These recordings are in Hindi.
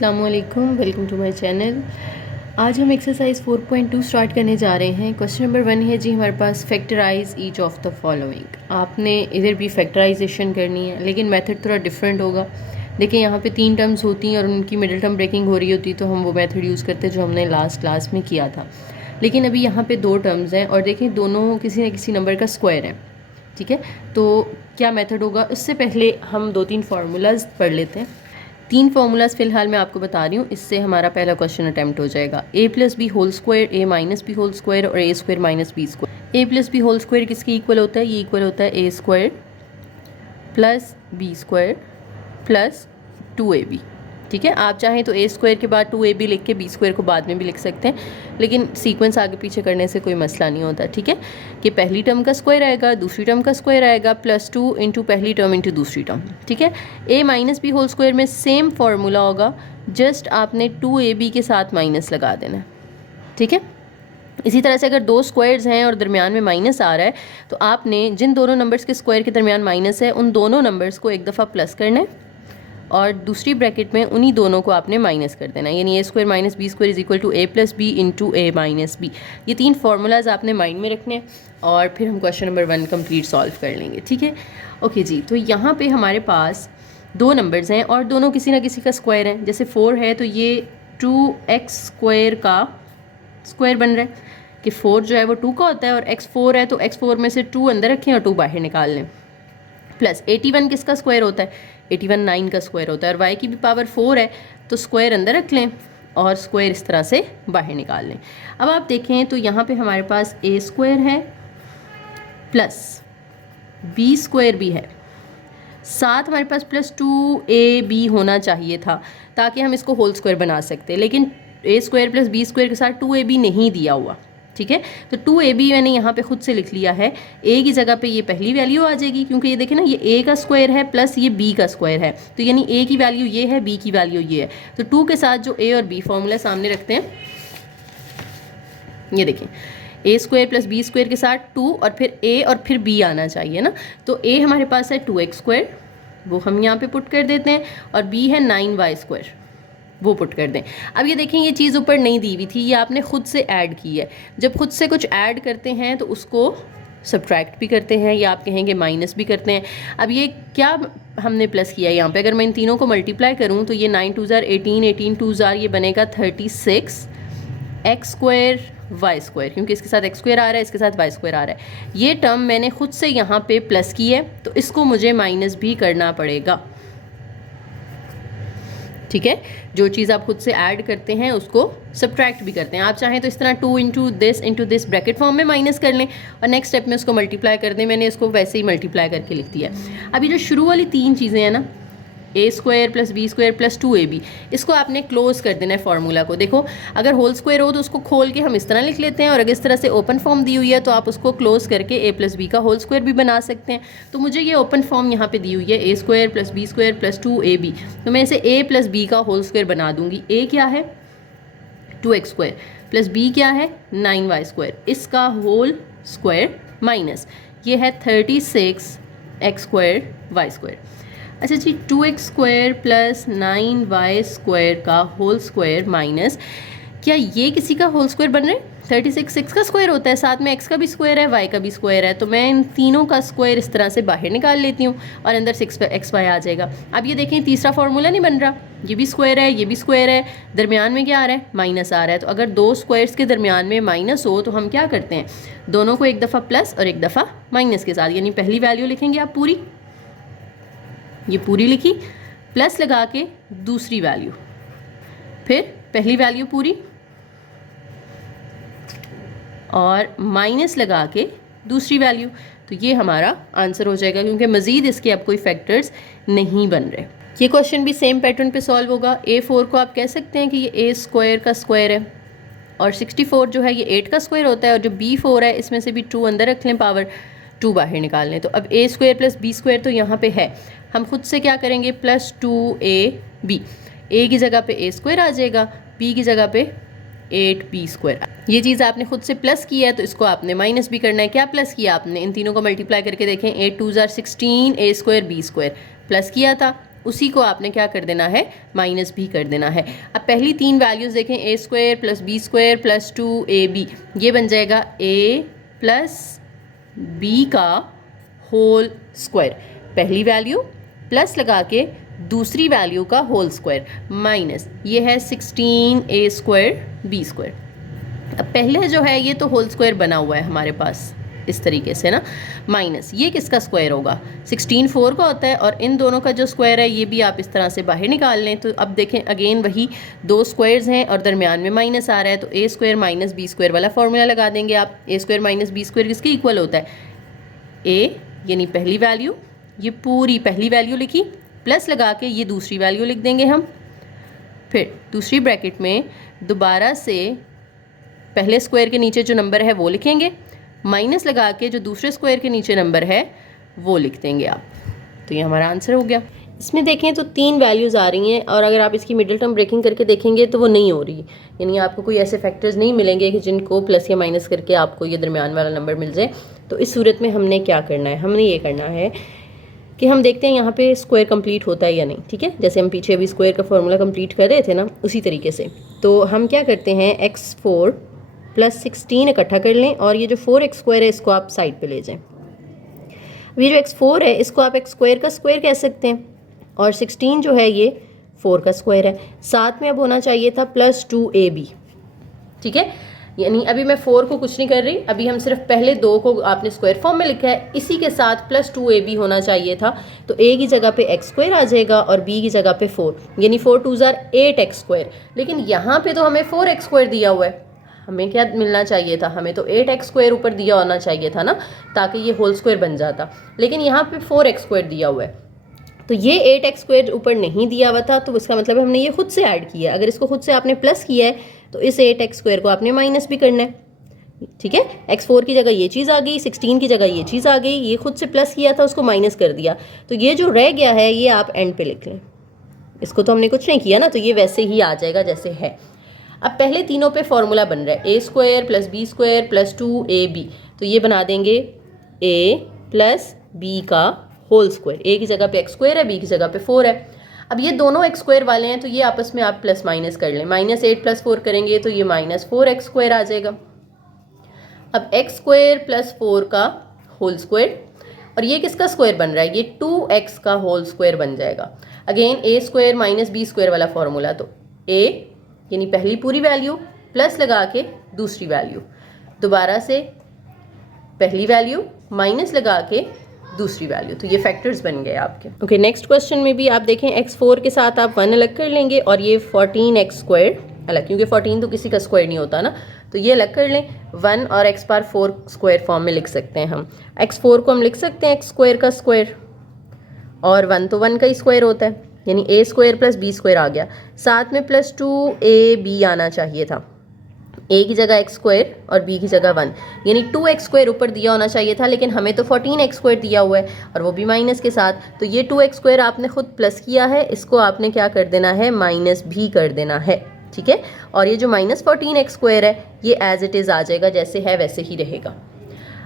अस्सलाम वालेकुम, वेलकम टू माय चैनल। आज हम एक्सरसाइज 4.2 स्टार्ट करने जा रहे हैं। क्वेश्चन नंबर 1 है जी हमारे पास, factorise each of the following. आपने इधर भी फैक्टराइजेशन करनी है, लेकिन मेथड थोड़ा डिफरेंट होगा। देखिए यहाँ पे 3 टर्म्स होती हैं और उनकी मिडिल टर्म ब्रेकिंग हो रही होती, तो हम वो मेथड यूज़ करते जो हमने लास्ट क्लास में किया था। लेकिन अभी यहाँ पे 2 टर्म्स हैं और देखें दोनों किसी न किसी नंबर का स्क्वायर है, ठीक है। तो क्या मेथड होगा, उससे पहले हम 2-3 फार्मूलाज पढ़ लेते हैं। 3 फार्मूलाज फ़िलहाल मैं आपको बता रही हूँ, इससे हमारा पहला क्वेश्चन अटैम्प्ट हो जाएगा। A plus b whole square, a minus b whole square और a square minus b square. A plus b whole square किसके इक्वल होता है? ये इक्वल होता है a square plus b square plus 2ab। ठीक है, आप चाहें तो ए स्क्वायर के बाद 2ab लिख के बी स्क्वायर को बाद में भी लिख सकते हैं, लेकिन सीक्वेंस आगे पीछे करने से कोई मसला नहीं होता। ठीक है, कि पहली टर्म का स्क्वायर आएगा, दूसरी टर्म का स्क्वायर आएगा, +2 इंटू पहली टर्म इंटू दूसरी टर्म। ठीक है, ए माइनस बी होल स्क्वायर में सेम फार्मूला होगा, जस्ट आपने 2ab के साथ माइनस लगा देना है। ठीक है, इसी तरह से अगर 2 स्क्वायर्स हैं और दरमियान में माइनस आ रहा है, तो आपने जिन दोनों नंबर्स के स्क्वायर के दरमियान माइनस है, उन दोनों नंबर्स को एक दफ़ा प्लस करना है और दूसरी ब्रैकेट में उन्हीं दोनों को आपने माइनस कर देना है, यानी a square minus b square is equal to a plus b into a minus b. ये 3 फार्मूलाज आपने माइंड में रखने हैं और फिर हम क्वेश्चन नंबर 1 कंप्लीट सॉल्व कर लेंगे। ठीक है, ओके जी। तो यहाँ पे हमारे पास 2 नंबर्स हैं और दोनों किसी ना किसी का स्क्वायर है। जैसे 4 है तो ये 2x स्क्वायर का स्क्वायर बन रहा है कि 4 जो है वो 2 का होता है, और x4 है तो x4 में से 2 अंदर रखें और 2 बाहर निकाल लें। प्लस 81 किसका स्क्वायर होता है? 81 9 का स्क्वायर होता है, और y की भी पावर 4 है तो स्क्वायर अंदर रख लें और स्क्वायर इस तरह से बाहर निकाल लें। अब आप देखें तो यहाँ पे हमारे पास a स्क्वायर है प्लस b स्क्वायर भी है, साथ हमारे पास +2ab होना चाहिए था ताकि हम इसको होल स्क्वायर बना सकते, लेकिन a square plus b square के साथ 2ab नहीं दिया हुआ। ठीक है, तो 2ab मैंने यहाँ पे खुद से लिख लिया है। a की जगह पे ये पहली वैल्यू आ जाएगी, क्योंकि ये देखें ना, ये a का स्क्वायर है प्लस ये b का स्क्वायर है, तो यानी a की वैल्यू ये है, b की वैल्यू ये है। तो 2 के साथ जो a और b फॉर्मूला सामने रखते हैं, ये देखें a square plus b square के साथ 2 और फिर a और फिर b आना चाहिए ना। तो a हमारे पास है 2x स्क्वायर, वो हम यहाँ पे पुट कर देते हैं, और b है 9y स्क्वायर, वो पुट कर दें। अब ये देखें, ये चीज़ ऊपर नहीं दी हुई थी, ये आपने खुद से ऐड की है। जब खुद से कुछ ऐड करते हैं तो उसको सब्ट्रैक्ट भी करते हैं, या आप कहेंगे माइनस भी करते हैं। अब ये क्या हमने प्लस किया है यहाँ पे, अगर मैं इन तीनों को मल्टीप्लाई करूँ तो ये 9 2 18, 18 2 ये बनेगा 36 एक्स स्क्वायर वाई स्क्वायर, क्योंकि इसके साथ एक्स स्क्वायर आ रहा है, इसके साथ वाई स्क्वायर आ रहा है। ये टर्म मैंने खुद से यहाँ पे प्लस की है, तो इसको मुझे माइनस भी करना पड़ेगा। ठीक है, जो चीज़ आप खुद से ऐड करते हैं उसको सब्ट्रैक्ट भी करते हैं। आप चाहें तो इस तरह 2 इंटू दिस ब्रैकेट फॉर्म में माइनस कर लें और नेक्स्ट स्टेप में उसको मल्टीप्लाई कर दें। मैंने इसको वैसे ही मल्टीप्लाई करके लिख दिया। अभी जो शुरू वाली 3 चीज़ें हैं ना, a square plus b square plus 2ab, इसको आपने क्लोज कर देना है फार्मूला को। देखो, अगर होल स्क्वायर हो तो उसको खोल के हम इस तरह लिख लेते हैं, और अगर इस तरह से ओपन फॉर्म दी हुई है तो आप उसको क्लोज करके a प्लस बी का होल स्क्वायर भी बना सकते हैं। तो मुझे ये ओपन फॉर्म यहाँ पे दी हुई है, a square plus b square plus 2ab, तो मैं इसे a प्लस बी का होल स्क्वायर बना दूंगी। a क्या है? 2x स्क्वायर प्लस b क्या है? 9y स्क्वायर, इसका होल स्क्वायर माइनस ये है 36 एक्स स्क्वायर वाई स्क्वायर। अच्छा जी, 2x square plus 9y square का होल स्क्वायर माइनस, क्या ये किसी का होल स्क्वायर बन रहा है? 36 6 का स्क्वायर होता है, साथ में x का भी स्क्वायर है, y का भी स्क्वायर है, तो मैं इन तीनों का स्क्वायर इस तरह से बाहर निकाल लेती हूँ और अंदर 6xy आ जाएगा। अब ये देखें, तीसरा फार्मूला नहीं बन रहा, ये भी स्क्वायर है, ये भी स्क्वायर है, दरमियान में क्या आ रहा है? माइनस आ रहा है। तो अगर 2 स्क्वायर्स के दरमियान में माइनस हो तो हम क्या करते हैं, दोनों को एक दफ़ा प्लस और एक दफ़ा माइनस के साथ, यानी पहली वैल्यू लिखेंगे आप पूरी, ये पूरी लिखी, प्लस लगा के दूसरी वैल्यू, फिर पहली वैल्यू पूरी और माइनस लगा के दूसरी वैल्यू। तो ये हमारा आंसर हो जाएगा, क्योंकि मज़ीद इसके अब कोई फैक्टर्स नहीं बन रहे। ये क्वेश्चन भी सेम पैटर्न पे सॉल्व होगा। a4 को आप कह सकते हैं कि ये a स्क्वायर का स्क्वायर है, और 64 जो है ये 8 का स्क्वायर होता है, और जो b4 है इसमें से भी 2 अंदर रख लें, पावर 2 बाहर निकाल लें। तो अब a square plus b square तो यहाँ पे है, हम खुद से क्या करेंगे, प्लस 2ab, a की जगह पे a स्क्वायर आ जाएगा, b की जगह पे 8b स्क्वायर। ये चीज़ आपने खुद से प्लस किया है तो इसको आपने माइनस भी करना है। क्या प्लस किया आपने? इन तीनों को मल्टीप्लाई करके देखें, 8 2 16 a square b square plus किया था, उसी को आपने क्या कर देना है, माइनस भी कर देना है। अब पहली तीन वैल्यूज़ देखें, a square plus b square plus 2ab, ये बन जाएगा a प्लस बी का होल स्क्वायर, पहली वैल्यू प्लस लगा के दूसरी वैल्यू का होल स्क्वायर माइनस ये है 16a स्क्वायर बी स्क्वायर। अब पहले जो है ये तो होल स्क्वायर बना हुआ है हमारे पास इस तरीके से ना, माइनस ये किसका स्क्वायर होगा, 16 4 का होता है, और इन दोनों का जो स्क्वायर है ये भी आप इस तरह से बाहर निकाल लें। तो अब देखें अगेन वही दो स्क्वायर्स हैं और दरमियान में माइनस आ रहा है, तो ए स्क्वायर माइनस बी स्क्वायर वाला फॉर्मूला लगा देंगे आप। ए स्क्वायर माइनस बी स्क्वायर किसके इक्वल होता है, ए यानी पहली वैल्यू, ये पूरी पहली वैल्यू लिखी, प्लस लगा के ये दूसरी वैल्यू लिख देंगे हम, फिर दूसरी ब्रैकेट में दोबारा से पहले स्क्वायर के नीचे जो नंबर है वो लिखेंगे, माइनस लगा के जो दूसरे स्क्वायर के नीचे नंबर है वो लिख देंगे आप। तो ये हमारा आंसर हो गया। इसमें देखें तो तीन वैल्यूज़ आ रही हैं और अगर आप इसकी मिडिल टर्म ब्रेकिंग करके देखेंगे तो वो नहीं हो रही, यानी आपको कोई ऐसे फैक्टर्स नहीं मिलेंगे कि जिनको प्लस या माइनस करके आपको ये दरमियान वाला नंबर मिल जाए। तो इस सूरत में हमने क्या करना है, हमने ये करना है कि हम देखते हैं यहाँ पे स्क्वायर कंप्लीट होता है या नहीं, ठीक है। जैसे हम पीछे अभी स्क्वायर का फॉर्मूला कंप्लीट कर रहे थे ना, उसी तरीके से। तो हम क्या करते हैं, x4 प्लस 16 इकट्ठा कर लें और ये जो 4x स्क्वायर है इसको आप साइड पे ले जाएं। अब ये जो x4 है इसको आप x स्क्वायर का स्क्वायर कह सकते हैं और 16 जो है ये 4 का स्क्वायर है। साथ में अब होना चाहिए था प्लस 2ab, ठीक है। यानी अभी मैं 4 को कुछ नहीं कर रही, अभी हम सिर्फ पहले 2 को आपने स्क्वायर फॉर्म में लिखा है, इसी के साथ प्लस 2ab होना चाहिए था। तो a की जगह पे x स्क्वायर आ जाएगा और b की जगह पे 4, यानी 4 2 8x स्क्वायर। लेकिन यहाँ पे तो हमें 4x स्क्वायर दिया हुआ है, हमें क्या मिलना चाहिए था, हमें तो 8x स्क्वायर ऊपर दिया होना चाहिए था ना, ताकि ये होल स्क्वायर बन जाता। लेकिन यहाँ पे 4x स्क्वायर दिया हुआ है, तो ये 8x स्क्वायर ऊपर नहीं दिया हुआ था, तो इसका मतलब हमने ये खुद से ऐड किया है। अगर इसको खुद से आपने प्लस किया है तो इस 8x स्क्वायर को आपने माइनस भी करना है, ठीक है। x4 की जगह ये चीज़ आ गई, 16 की जगह ये चीज़ आ गई, ये खुद से प्लस किया था उसको माइनस कर दिया। तो ये जो रह गया है ये आप एंड पे लिख लें, इसको तो हमने कुछ नहीं किया ना, तो ये वैसे ही आ जाएगा जैसे है। अब पहले तीनों पे फॉर्मूला बन रहा है, a square plus b square plus 2ab, तो ये बना देंगे a प्लस बी का होल स्क्वायर। ए की जगह पे x स्क्वायर है, बी की जगह पे 4 है। अब ये दोनों x स्क्वायर वाले हैं तो ये आपस में आप प्लस माइनस कर लें, -8 + 4 करेंगे तो ये -4x स्क्वायर आ जाएगा। अब x स्क्वायर प्लस 4 का होल स्क्वायर, और ये किसका स्क्वायर बन रहा है, ये 2x का होल स्क्वायर बन जाएगा। Again a square minus b square वाला फॉर्मूला, तो a यानी पहली पूरी वैल्यू प्लस लगा के दूसरी वैल्यू, दोबारा से पहली वैल्यू माइनस लगा के दूसरी वैल्यू, तो ये फैक्टर्स बन गए आपके। ओके, नेक्स्ट क्वेश्चन में भी आप देखें x4 के साथ आप 1 अलग कर लेंगे और ये 14x स्क्वायर अलग, क्योंकि 14 तो किसी का स्क्वायर नहीं होता ना, तो ये अलग कर लें। 1 और x बार 4 स्क्वायर फॉर्म में लिख सकते हैं हम। x4 को हम लिख सकते हैं x स्क्वायर का स्क्वायर, और 1 तो 1 का ही स्क्वायर होता है, यानी a square plus b square आ गया। साथ में प्लस 2ab आना चाहिए था, a की जगह x स्क्वायर और b की जगह 1, यानी 2x स्क्वायर ऊपर दिया होना चाहिए था, लेकिन हमें तो 14x स्क्वायर दिया हुआ है और वो भी माइनस के साथ। तो ये 2x स्क्वायर आपने खुद प्लस किया है, इसको आपने क्या कर देना है, माइनस भी कर देना है, ठीक है। और ये जो -14x स्क्वायर है ये एज इट इज़ आ जाएगा, जैसे है वैसे ही रहेगा।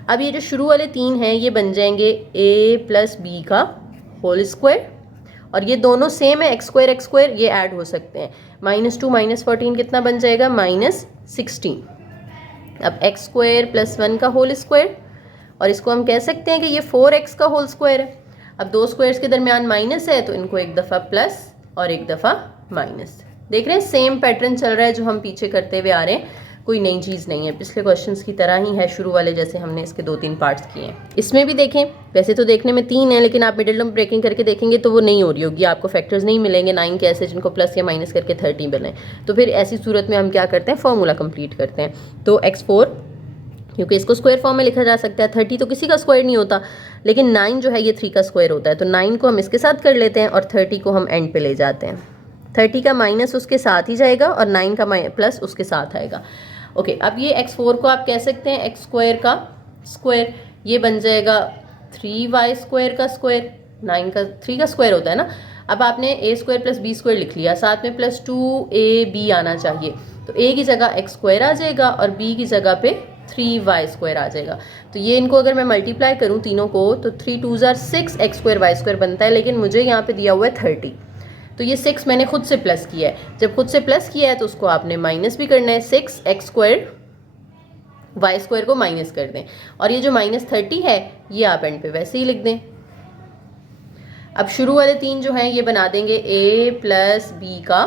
अब ये जो शुरू वाले 3 हैं ये बन जाएंगे a प्लस बी का होल स्क्वायर, और ये दोनों सेम है, x स्क्वायर ये ऐड हो सकते हैं। -2 -14 कितना बन जाएगा, -16। अब x स्क्वायर प्लस 1 का होल स्क्वायर, और इसको हम कह सकते हैं कि ये 4x का होल स्क्वायर है। अब दो स्क्वायर्स के दरमियान माइनस है तो इनको एक दफ़ा प्लस और एक दफ़ा माइनस। देख रहे हैं सेम पैटर्न चल रहा है जो हम पीछे करते हुए आ रहे हैं, कोई नई चीज़ नहीं है, पिछले क्वेश्चंस की तरह ही है शुरू वाले जैसे हमने इसके 2-3 पार्ट्स किए हैं। इसमें भी देखें, वैसे तो देखने में 3 है, लेकिन आप मिडिल टर्म ब्रेकिंग करके देखेंगे तो वो नहीं हो रही होगी, आपको फैक्टर्स नहीं मिलेंगे 9 के ऐसे जिनको प्लस या माइनस करके 30 बने। तो फिर ऐसी सूरत में हम क्या करते हैं, फॉर्मूला कंप्लीट करते हैं। तो x4, क्योंकि इसको स्क्वायर फॉर्म में लिखा जा सकता है, 30 तो किसी का स्क्वायर नहीं होता, लेकिन 9 जो है ये 3 का स्क्वायर होता है, तो 9 को हम इसके साथ कर लेते हैं और 30 को हम एंड पे ले जाते हैं। 30 का माइनस उसके साथ ही जाएगा और 9 का प्लस उसके साथ आएगा। ओके, अब ये x4 को आप कह सकते हैं x स्क्वायर का स्क्वायर, ये बन जाएगा 3y स्क्वायर का स्क्वायर, 9 का 3 का स्क्वायर होता है ना। अब आपने a square plus b square लिख लिया, साथ में +2ab आना चाहिए, तो a की जगह x स्क्वायर आ जाएगा और b की जगह पे 3y² आ जाएगा। तो ये इनको अगर मैं मल्टीप्लाई करूँ तीनों को तो 3 2 ज़ार 6 x² बनता है, लेकिन मुझे यहाँ पे दिया हुआ है 30। तो ये 6 मैंने खुद से प्लस किया है। जब खुद से प्लस किया है तो उसको आपने माइनस भी करना है। 6x² y² को माइनस कर दें, और ये जो -30 है ये आप एंड पे वैसे ही लिख दें। अब शुरू वाले 3 जो हैं ये बना देंगे a + b का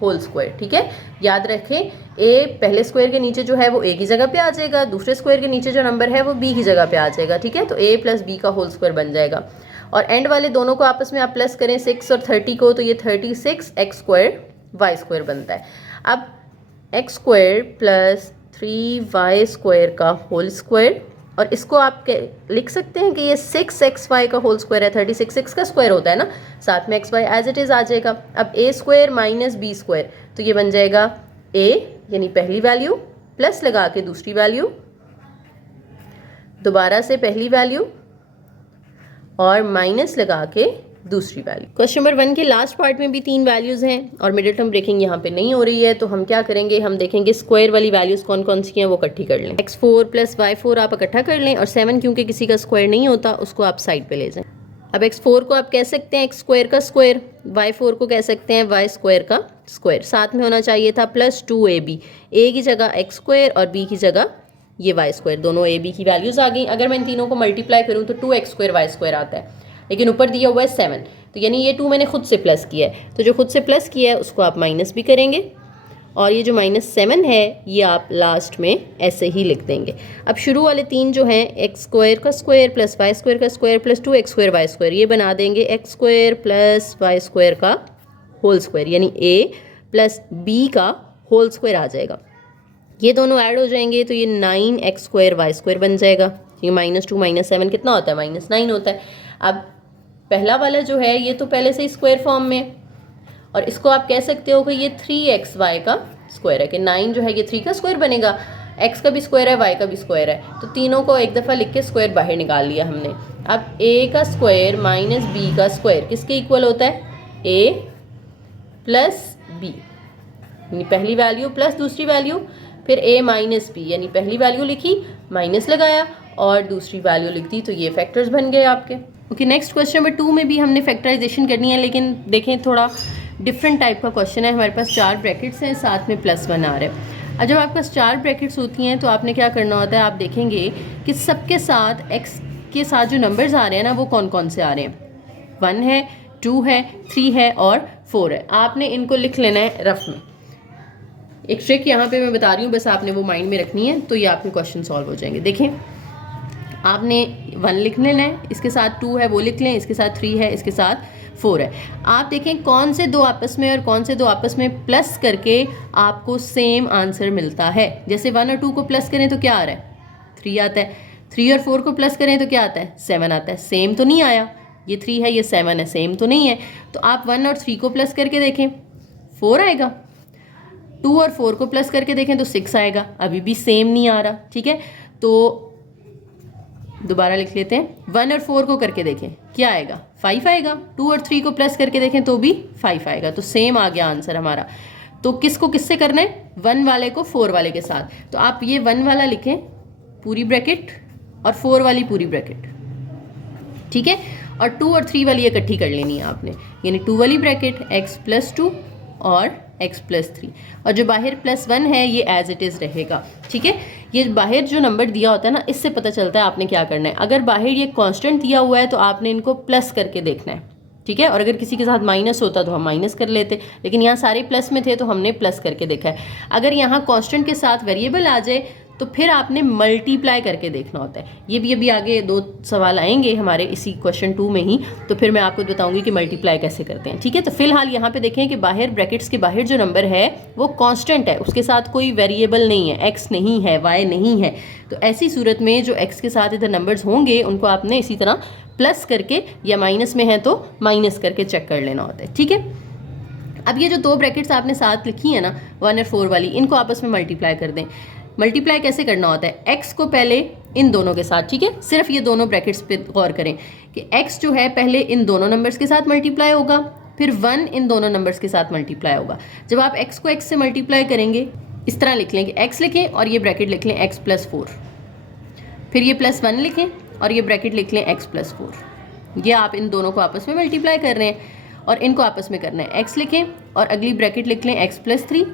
होल स्क्वायर। ठीक है, याद रखें a पहले स्क्वायर के नीचे जो है वो a की जगह पे आ जाएगा, दूसरे स्क्वायर के नीचे जो नंबर है वो b की जगह पे आ जाएगा। ठीक है, तो a + b का होल स्क्वायर बन जाएगा। और एंड वाले दोनों को आपस में आप प्लस करें 6 और 30 को, तो ये 36x² y² बनता है। अब x² + 3y² का होल स्क्वायर, और इसको आप लिख सकते हैं कि ये 6xy का होल स्क्वायर है। 36 6 का स्क्वायर होता है ना, साथ में xy एज इट इज़ आ जाएगा। अब a² - b², तो ये बन जाएगा a यानी पहली वैल्यू प्लस लगा के दूसरी वैल्यू, दोबारा से पहली वैल्यू और माइनस लगा के दूसरी वैल्यू। क्वेश्चन नंबर 1 के लास्ट पार्ट में भी 3 वैल्यूज़ हैं और मिडिल टर्म ब्रेकिंग यहाँ पे नहीं हो रही है, तो हम क्या करेंगे, हम देखेंगे स्क्वायर वाली वैल्यूज़ कौन कौन सी हैं वो इकट्ठी कर लें। x4 + y4 आप इकट्ठा कर लें, और 7 क्योंकि किसी का स्क्वायर नहीं होता उसको आप साइड पे ले जाएं। अब x4 को आप कह सकते हैं x² का स्क्वायर, y4 को कह सकते हैं y² का स्क्वायर। साथ में होना चाहिए था +2ab, a की जगह x² और b की जगह ये y²। दोनों a b की वैल्यूज़ आ गई। अगर मैं इन तीनों को मल्टीप्लाई करूँ तो 2x² y² आता है, लेकिन ऊपर दिया हुआ है 7, तो यानी ये 2 मैंने खुद से प्लस किया है। तो जो खुद से प्लस किया है उसको आप माइनस भी करेंगे, और ये जो -7 है ये आप लास्ट में ऐसे ही लिख देंगे। अब शुरू वाले 3 जो हैं x² का स्क्वायर + y² का स्क्वायर + 2x² y², ये बना देंगे x² + y² का होल स्क्वायर, यानी a + b का होल स्क्वायर आ जाएगा। ये दोनों ऐड हो जाएंगे तो ये 9x² y² बन जाएगा। ये -2 - 7 कितना होता है, -9 होता है। अब पहला वाला जो है ये तो पहले से ही स्क्वायर फॉर्म में, और इसको आप कह सकते हो कि ये 3xy का स्क्वायर है, कि 9 जो है ये 3 का स्क्वायर बनेगा, x का भी स्क्वायर है, y का भी स्क्वायर है, तो तीनों को एक दफ़ा लिख के स्क्वायर बाहर निकाल लिया हमने। अब a का स्क्वायर - b का स्क्वायर किसके इक्वल होता है, a + b, यानी पहली वैल्यू प्लस दूसरी वैल्यू, फिर a - b, यानी पहली वैल्यू लिखी माइनस लगाया और दूसरी वैल्यू लिख दी, तो ये फैक्टर्स बन गए आपके। ओके, नेक्स्ट क्वेश्चन नंबर 2 में भी हमने फैक्टराइजेशन करनी है, लेकिन देखें थोड़ा डिफरेंट टाइप का क्वेश्चन है। हमारे पास 4 ब्रैकेट्स हैं, साथ में +1 आ रहा है। और जब आपके पास 4 ब्रैकेट्स होती हैं तो आपने क्या करना होता है, आप देखेंगे कि सबके साथ x के साथ जो नंबर्स आ रहे हैं ना वो कौन कौन से आ रहे हैं। 1 है, 2 है, 3 है और 4 है। आपने इनको लिख लेना है रफ में। एक ट्रिक यहाँ पे मैं बता रही हूँ, बस आपने वो माइंड में रखनी है, तो ये आपके क्वेश्चन सॉल्व हो जाएंगे। देखें, आपने 1 लिख लेना है, इसके साथ 2 है वो लिख लें, इसके साथ 3 है, इसके साथ 4 है। आप देखें कौन से दो आपस में और कौन से दो आपस में प्लस करके आपको सेम आंसर मिलता है। जैसे 1 और 2 को प्लस करें तो क्या आ रहा है, 3 आता है। 3 और 4 को प्लस करें तो क्या आता है, 7 आता है। सेम तो नहीं आया, ये 3 है ये 7 है, सेम तो नहीं है। तो आप 1 और 3 को प्लस करके देखें, 4 आएगा। 2 और 4 को प्लस करके देखें तो 6 आएगा, अभी भी सेम नहीं आ रहा। ठीक है, तो दोबारा लिख लेते हैं। 1 और 4 को करके देखें क्या आएगा, 5 आएगा। 2 और 3 को प्लस करके देखें तो भी 5 आएगा, तो सेम आ गया आंसर हमारा। तो किसको किससे करना है, 1 वाले को 4 वाले के साथ। तो आप ये 1 वाला लिखें पूरी ब्रैकेट और 4 वाली पूरी ब्रैकेट, ठीक है। और 2 और 3 वाली इकट्ठी कर लेनी है आपने, यानी 2 वाली ब्रैकेट x + 2 और x + 3, और जो बाहर +1 है ये एज इट इज़ रहेगा। ठीक है, ये बाहर जो नंबर दिया होता है ना, इससे पता चलता है आपने क्या करना है। अगर बाहर ये कांस्टेंट दिया हुआ है तो आपने इनको प्लस करके देखना है, ठीक है। और अगर किसी के साथ माइनस होता तो हम माइनस कर लेते, लेकिन यहाँ सारे प्लस में थे तो हमने प्लस करके देखा है। अगर यहाँ कांस्टेंट के साथ वेरिएबल आ जाए तो फिर आपने मल्टीप्लाई करके देखना होता है। ये भी अभी आगे 2 सवाल आएंगे हमारे इसी क्वेश्चन 2 में ही, तो फिर मैं आपको बताऊंगी कि मल्टीप्लाई कैसे करते हैं। ठीक है, तो फिलहाल यहाँ पे देखें कि बाहर ब्रैकेट्स के बाहर जो नंबर है वो कांस्टेंट है, उसके साथ कोई वेरिएबल नहीं है, x नहीं है, y नहीं है। तो ऐसी सूरत में जो x के साथ इधर नंबर्स होंगे उनको आपने इसी तरह प्लस करके, या माइनस में है तो माइनस करके चेक कर लेना होता है। ठीक है, अब ये जो 2 ब्रैकेट्स आपने साथ लिखी है ना 1 और 4 वाली, इनको आपस में मल्टीप्लाई कर दें। मल्टीप्लाई कैसे करना होता है, x को पहले इन दोनों के साथ, ठीक है, सिर्फ ये दोनों ब्रैकेट्स पे गौर करें कि x जो है पहले इन दोनों नंबर्स के साथ मल्टीप्लाई होगा, फिर 1 इन दोनों नंबर्स के साथ मल्टीप्लाई होगा। जब आप x को x से मल्टीप्लाई करेंगे इस तरह लिख लें कि x लिखें और ये ब्रैकेट लिख लें x + 4, फिर ये +1 लिखें और ये ब्रैकेट लिख लें x + 4। ये आप इन दोनों को आपस में मल्टीप्लाई कर रहे हैं और इनको आपस में करना है। x लिखें और अगली ब्रैकेट लिख लें x + 3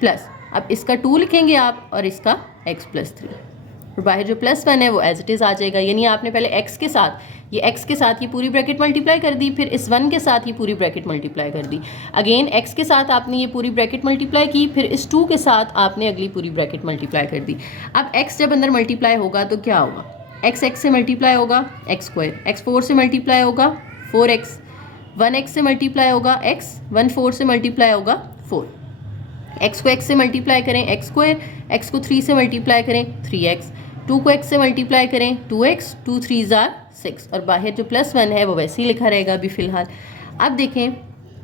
प्लस, अब इसका 2 लिखेंगे आप और इसका x + 3, और बाहर जो +1 है वो एज इट इज़ आ जाएगा। यानी आपने पहले x के साथ ये पूरी ब्रैकेट मल्टीप्लाई कर दी, फिर इस 1 के साथ ये पूरी ब्रैकेट मल्टीप्लाई कर दी, अगेन x के साथ आपने ये पूरी ब्रैकेट मल्टीप्लाई की, फिर इस 2 के साथ आपने अगली पूरी ब्रैकेट मल्टीप्लाई कर दी। अब x जब अंदर मल्टीप्लाई होगा तो क्या होगा, x से मल्टीप्लाई होगा x², x 4 से मल्टीप्लाई होगा 4x, 1x से मल्टीप्लाई होगा x, 1 4 से मल्टीप्लाई होगा 4, x को x से मल्टीप्लाई करें x², x को 3 से मल्टीप्लाई करें 3x, 2 को x से मल्टीप्लाई करें 2x, 2 3 = 6, और बाहर जो +1 है वो वैसे ही लिखा रहेगा अभी फ़िलहाल। अब देखें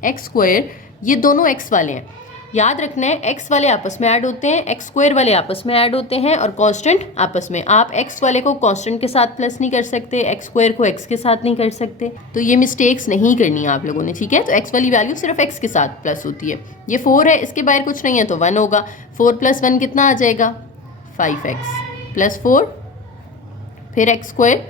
x², ये दोनों x वाले हैं, याद रखना है x वाले आपस में ऐड होते हैं, x² वाले आपस में ऐड होते हैं और कांस्टेंट आपस में। आप x वाले को कांस्टेंट के साथ प्लस नहीं कर सकते, x² को x के साथ नहीं कर सकते, तो ये मिस्टेक्स नहीं करनी आप लोगों ने, ठीक है। तो x वाली वैल्यू सिर्फ x के साथ प्लस होती है। ये 4 है, इसके बाहर कुछ नहीं है तो 1 होगा, 4 + 1 कितना आ जाएगा 5x + 4, फिर x²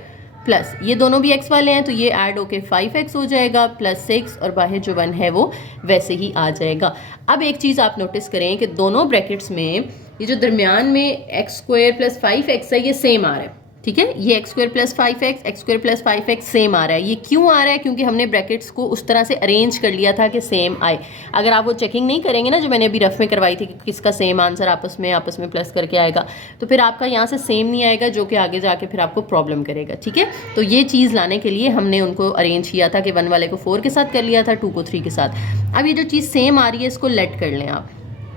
प्लस ये दोनों भी x वाले हैं तो ये ऐड होके 5x हो जाएगा +6, और बाहर जो 1 है वो वैसे ही आ जाएगा। अब एक चीज़ आप नोटिस करें कि दोनों ब्रैकेट्स में ये जो दरमियान में x² + 5x है ये सेम आ रहा है, ठीक है। ये x² + 5x, x² + 5x same आ रहा है। ये क्यों आ रहा है, क्योंकि हमने ब्रैकेट्स को उस तरह से अरेंज कर लिया था कि सेम आए। अगर आप वो चेकिंग नहीं करेंगे ना जो मैंने अभी रफ में करवाई थी कि किसका सेम आंसर आपस में प्लस करके आएगा, तो फिर आपका यहाँ से सेम नहीं आएगा, जो कि आगे जाके फिर आपको प्रॉब्लम करेगा, ठीक है। तो ये चीज़ लाने के लिए हमने उनको अरेंज किया था कि 1 वाले को 4 के साथ कर लिया था, 2 को 3 के साथ। अब ये जो चीज़ सेम आ रही है इसको लेट कर लें, आप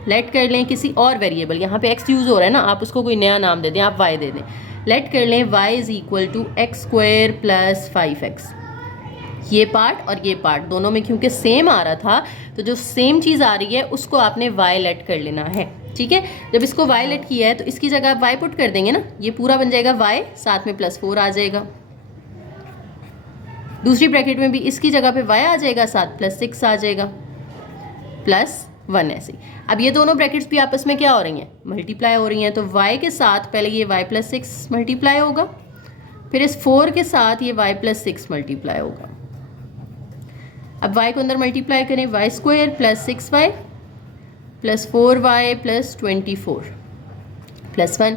लेट कर लें किसी और वेरिएबल, यहाँ पे x यूज़ हो रहा है ना, आप उसको कोई नया नाम दे दें, आप y दे दें, लेट कर लें y = x² + 5x। ये पार्ट और ये पार्ट दोनों में क्योंकि सेम आ रहा था तो जो सेम चीज़ आ रही है उसको आपने y लेट कर लेना है, ठीक है। जब इसको y लेट किया है तो इसकी जगह आप y पुट कर देंगे ना, ये पूरा बन जाएगा y, साथ में +4 आ जाएगा, दूसरी ब्रैकेट में भी इसकी जगह पे y आ जाएगा, साथ +6 आ जाएगा, +1 ऐसे। अब ये दोनों ब्रैकेट्स भी आपस में क्या हो रही हैं, मल्टीप्लाई हो रही हैं, तो y के साथ पहले ये y + 6 मल्टीप्लाई होगा, फिर इस 4 के साथ ये y + 6 मल्टीप्लाई होगा। अब y को अंदर मल्टीप्लाई करें, y² + 6y + 4y + 24 +1।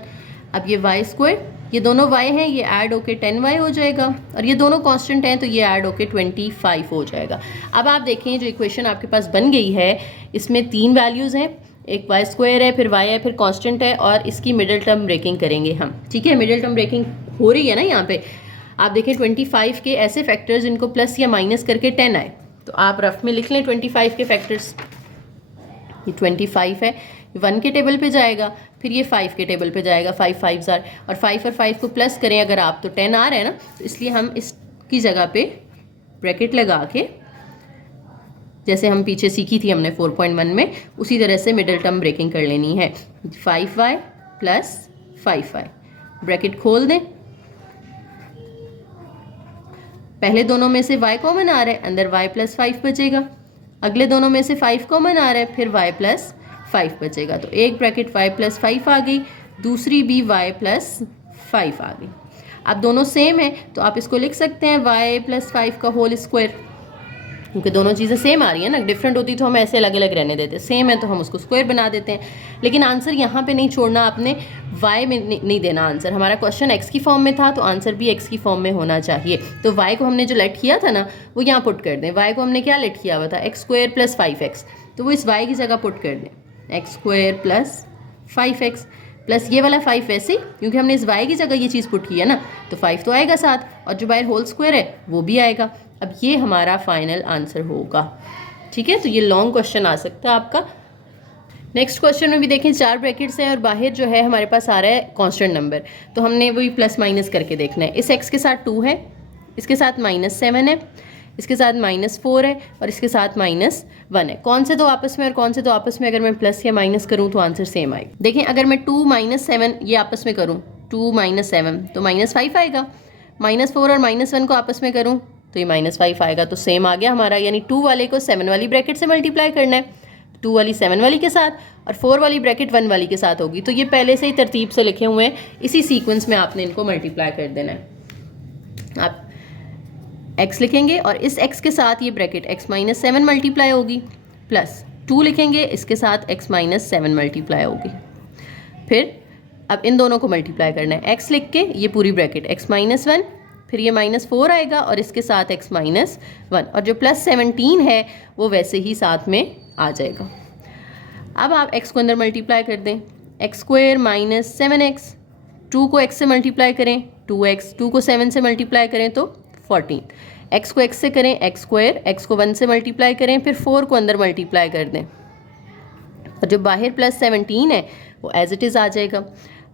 अब ये y², ये दोनों y हैं, ये ऐड होके 10y हो जाएगा, और ये दोनों कांस्टेंट हैं तो ये ऐड होके 25 हो जाएगा। अब आप देखें जो इक्वेशन आपके पास बन गई है इसमें 3 वैल्यूज़ हैं, एक y² है, फिर y है, फिर कांस्टेंट है, और इसकी मिडिल टर्म ब्रेकिंग करेंगे हम, ठीक है। मिडिल टर्म ब्रेकिंग हो रही है ना यहाँ पे, आप देखें 25 के ऐसे फैक्टर्स जिनको प्लस या माइनस करके 10 आए, तो आप रफ में लिख लें 25 के फैक्टर्स। ये 25 है, 1 के टेबल पे जाएगा, फिर ये 5 के टेबल पे जाएगा, 5 5 ज़ार, और 5 और 5 को प्लस करें अगर आप तो 10 आ रहा है ना, तो इसलिए हम इसकी जगह पे ब्रैकेट लगा के, जैसे हम पीछे सीखी थी हमने 4.1 में, उसी तरह से मिडिल टर्म ब्रेकिंग कर लेनी है। 5y + 5y, ब्रैकेट खोल दें, पहले दोनों में से y कॉमन आ रहा है, अंदर y + 5 बचेगा, अगले दोनों में से 5 कॉमन आ रहा है, फिर y + 5 बचेगा, तो एक ब्रैकेट y + 5 आ गई, दूसरी भी y + 5 आ गई। अब दोनों सेम है तो आप इसको लिख सकते हैं y + 5 का होल स्क्वायर, क्योंकि दोनों चीज़ें सेम आ रही है ना, डिफरेंट होती तो हम ऐसे अलग अलग रहने देते, सेम है तो हम उसको स्क्वायर बना देते हैं। लेकिन आंसर यहाँ पे नहीं छोड़ना आपने, y में नहीं देना आंसर। हमारा क्वेश्चन x की फॉर्म में था तो आंसर भी x की फॉर्म में होना चाहिए। तो y को हमने जो लेट किया था ना वो यहाँ पुट कर दें, y को हमने क्या लेट किया हुआ था x² + 5x, तो वो इस y की जगह पुट कर दें, x² + 5x प्लस ये वाला 5 वैसे ही, क्योंकि हमने इस y की जगह ये चीज़ पुट की है ना, तो 5 तो आएगा साथ, और जो बाहर होल स्क्वायर है वो भी आएगा। अब ये हमारा फाइनल आंसर होगा, ठीक है। तो ये लॉन्ग क्वेश्चन आ सकता है आपका। नेक्स्ट क्वेश्चन में भी देखें 4 ब्रैकेट्स हैं और बाहर जो है हमारे पास आ रहा है कांस्टेंट नंबर, तो हमने वही प्लस माइनस करके देखना है। इस x के साथ 2 है, इसके साथ -7 है, इसके साथ -4 है, और इसके साथ -1 है। कौन से दो आपस में और कौन से दो आपस में अगर मैं प्लस या माइनस करूं तो आंसर सेम आएगा। देखें अगर मैं 2 - 7 ये आपस में करूं, 2 - 7 तो -5 आएगा, -4 और -1 को आपस में करूं तो ये -5 आएगा, तो सेम आ गया हमारा। यानी 2 वाले को 7 वाली ब्रैकेट से मल्टीप्लाई करना है, 2 वाली 7 वाली के साथ और 4 वाली ब्रैकेट 1 वाली के साथ होगी। तो ये पहले से ही तरतीब से लिखे हुए हैं, इसी सीक्वेंस में आपने इनको मल्टीप्लाई कर देना है। आप x लिखेंगे और इस x के साथ ये ब्रैकेट x माइनस 7 मल्टीप्लाई होगी, प्लस 2 लिखेंगे, इसके साथ x माइनस 7 मल्टीप्लाई होगी। फिर अब इन दोनों को मल्टीप्लाई करना है, x लिख के ये पूरी ब्रैकेट x माइनस 1, फिर ये -4 आएगा और इसके साथ x माइनस 1, और जो प्लस 17 है वो वैसे ही साथ में आ जाएगा। अब आप x को अंदर मल्टीप्लाई कर दें, एक्स स्क्वायर माइनस 7x, 2 को x से मल्टीप्लाई करें 2x, 2 को 7 से मल्टीप्लाई करें तो 14, x को x से करें एक्स स्क्वायर, x को 1 से मल्टीप्लाई करें, फिर 4 को अंदर मल्टीप्लाई कर दें और जो बाहर प्लस 17 है वो एज इट इज़ आ जाएगा।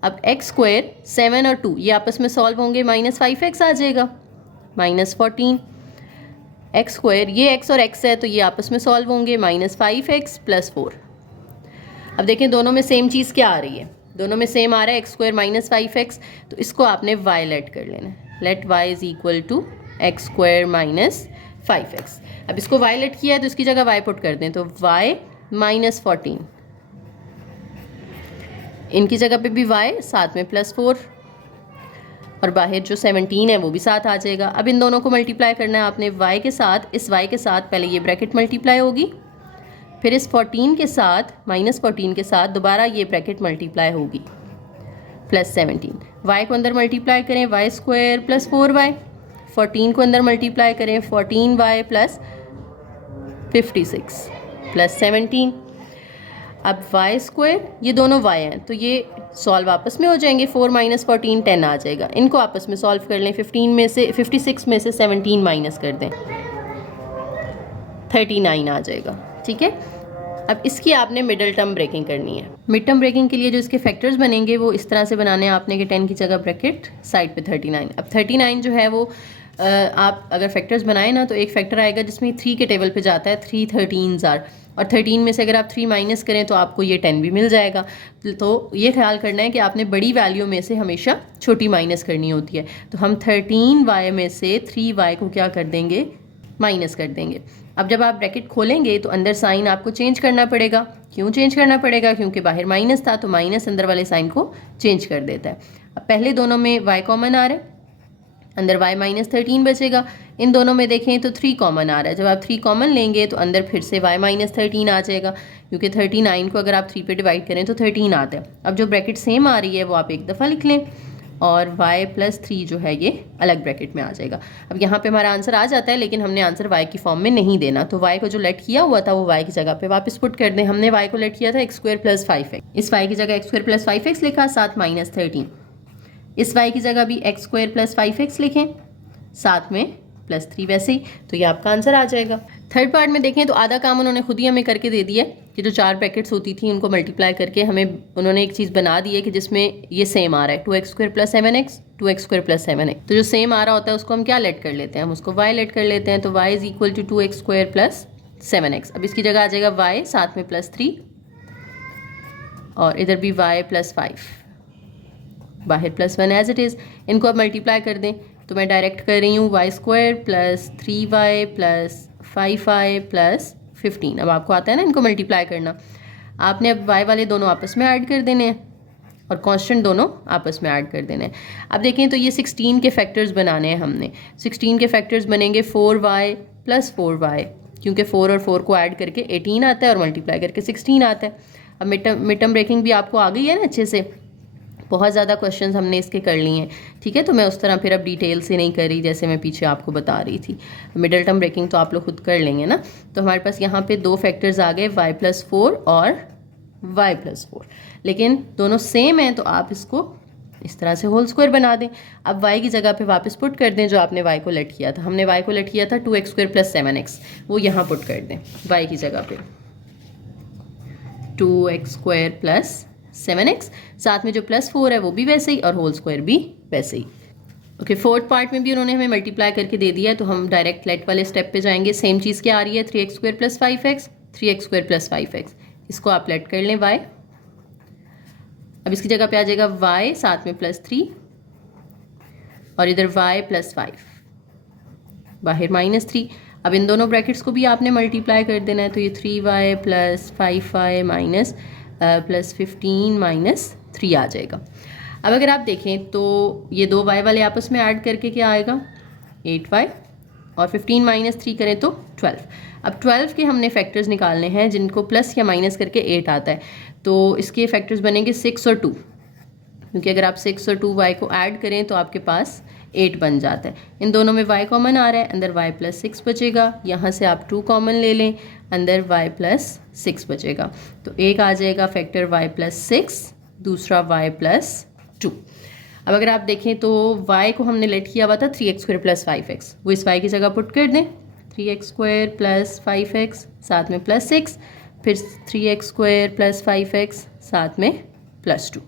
अब एक्स स्क्वायर 7 और 2 ये आपस में सॉल्व होंगे, -5x आ जाएगा, -14, एक्स स्क्वायर ये x और x है तो ये आपस में सॉल्व होंगे, -5x + 4। अब देखें दोनों में सेम चीज़ क्या आ रही है, दोनों में सेम आ रहा है x स्क्वायर -5x, तो इसको आपने y लेट कर लेना है, let y is equal to x square -5x। अब इसको y लेट किया है तो इसकी जगह y पुट कर दें, तो y -14, इनकी जगह पे भी y साथ में +4 और बाहर जो 17 है वो भी साथ आ जाएगा। अब इन दोनों को मल्टीप्लाई करना है आपने, y के साथ, इस y के साथ पहले ये ब्रैकेट मल्टीप्लाई होगी, फिर इस 14 के साथ -14 के साथ दोबारा ये ब्रैकेट मल्टीप्लाई होगी, +17, y को अंदर मल्टीप्लाई करें y स्क्वायर + 4y, 14 को अंदर मल्टीप्लाई करें 14y + 56 + 17। अब y स्क्वायर ये दोनों y हैं तो ये सॉल्व आपस में हो जाएंगे, 4 - 14 10 आ जाएगा, इनको आपस में सॉल्व कर लें, 56 में से 17 माइनस कर दें, 39 आ जाएगा, ठीक है। अब इसकी आपने मिडल टर्म ब्रेकिंग करनी है। मिड टर्म ब्रेकिंग के लिए जो इसके फैक्टर्स बनेंगे वो इस तरह से बनाने हैं आपने कि 10 की जगह ब्रैकेट साइड पे 39। अब 39 जो है वो आप अगर फैक्टर्स बनाए ना तो एक फैक्टर आएगा जिसमें 3 के टेबल पे जाता है, 3 13s आर, और 13 में से अगर आप 3 माइनस करें तो आपको ये 10 भी मिल जाएगा। तो ये ख्याल करना है कि आपने बड़ी वैल्यू में से हमेशा छोटी माइनस करनी होती है। तो हम 13y में से 3y को क्या कर देंगे, माइनस कर देंगे। अब जब आप ब्रैकेट खोलेंगे तो अंदर साइन आपको चेंज करना पड़ेगा। क्यों चेंज करना पड़ेगा, क्योंकि बाहर माइनस था तो माइनस अंदर वाले साइन को चेंज कर देता है। अब पहले दोनों में y कॉमन आ रहा है, अंदर y -13 बचेगा। इन दोनों में देखें तो 3 कॉमन आ रहा है, जब आप 3 कॉमन लेंगे तो अंदर फिर से y -13 आ जाएगा, क्योंकि 39 को अगर आप 3 पे डिवाइड करें तो 13 आता है। अब जो ब्रैकेट सेम आ रही है वो आप एक दफ़ा लिख लें और y + 3 जो है ये अलग ब्रैकेट में आ जाएगा। अब यहाँ पे हमारा आंसर आ जाता है, लेकिन हमने आंसर y की फॉर्म में नहीं देना, तो y को जो लेट किया हुआ था वो y की जगह पे वापस पुट कर दें। हमने y को लेट किया था x² + 5x, इस y की जगह x² + 5x लिखा, साथ -13, इस y की जगह भी x² + 5x लिखें, साथ में +3 वैसे ही, तो ये आपका आंसर आ जाएगा। थर्ड पार्ट में देखें तो आधा काम उन्होंने खुद ही हमें करके दे दिया है कि जो 4 ब्रैकेट्स होती थी उनको मल्टीप्लाई करके हमें उन्होंने एक चीज़ बना दी है कि जिसमें ये सेम आ रहा है, 2x² + 7x, 2x² + 7x। तो जो सेम आ रहा होता है उसको हम क्या लेट कर लेते हैं, हम उसको y लेट कर लेते हैं, तो y is equal to 2x² + 7x। अब इसकी जगह आ जाएगा y साथ में +3 और इधर भी y + 5, बाहर +1 एज इट इज़। इनको अब मल्टीप्लाई कर दें तो मैं डायरेक्ट कर रही हूँ y² + 3y + 5y + 15। अब आपको आता है ना इनको मल्टीप्लाई करना। आपने अब y वाले दोनों आपस में ऐड कर देने हैं और कांस्टेंट दोनों आपस में ऐड कर देने हैं। अब देखें तो ये 16 के फैक्टर्स बनाने हैं हमने। 16 के फैक्टर्स बनेंगे 4y + 4y, क्योंकि 4 और 4 को ऐड करके 18 आता है और मल्टीप्लाई करके 16 आता है। अब मिड टर्म ब्रेकिंग भी आपको आ गई है ना अच्छे से, बहुत ज़्यादा क्वेश्चंस हमने इसके कर लिए हैं, ठीक है। तो मैं उस तरह फिर अब डिटेल से नहीं कर रही जैसे मैं पीछे आपको बता रही थी। मिडल टर्म ब्रेकिंग तो आप लोग खुद कर लेंगे ना। तो हमारे पास यहाँ पे 2 फैक्टर्स आ गए, y + 4 और y + 4, लेकिन दोनों सेम हैं तो आप इसको इस तरह से होल स्क्वायर बना दें। अब y की जगह पे वापस पुट कर दें जो आपने y को लेट किया था। हमने y को लेट किया था 2x² + 7x, वो यहाँ पुट कर दें y की जगह पे 2x² + 7x, साथ में जो +4 है वो भी वैसे ही और होल स्क्वायर भी वैसे ही। ओके, फोर्थ पार्ट में भी उन्होंने हमें मल्टीप्लाई करके दे दिया है, तो हम डायरेक्ट लेट वाले स्टेप पे जाएंगे। सेम चीज़ क्या आ रही है, 3x² + 5x, 3x² + 5x, इसको आप लेट कर लें y। अब इसकी जगह पे आ जाएगा y साथ में +3 और इधर y + 5, बाहर -3। अब इन दोनों ब्रैकेट्स को भी आपने मल्टीप्लाई कर देना है, तो ये 3y plus 5y minus plus 15 minus 3 आ जाएगा। अब अगर आप देखें तो ये दो y वाले आपस में ऐड करके क्या आएगा 8y, और 15 माइनस 3 करें तो 12। अब 12 के हमने फैक्टर्स निकालने हैं जिनको प्लस या माइनस करके 8 आता है, तो इसके फैक्टर्स बनेंगे 6 और 2, क्योंकि अगर आप 6 और 2y को ऐड करें तो आपके पास 8 बन जाता है। इन दोनों में y कॉमन आ रहा है, अंदर y प्लस 6 बचेगा, यहाँ से आप 2 कॉमन ले लें, अंदर y प्लस 6 बचेगा। तो एक आ जाएगा फैक्टर y प्लस 6, दूसरा y प्लस 2। अब अगर आप देखें तो y को हमने लेट किया हुआ था 3x स्क्वायर प्लस 5x, वो इस y की जगह पुट कर दें, 3x स्क्वायर प्लस 5x साथ में प्लस 6, फिर 3x स्क्वायर प्लस 5x साथ में प्लस 2।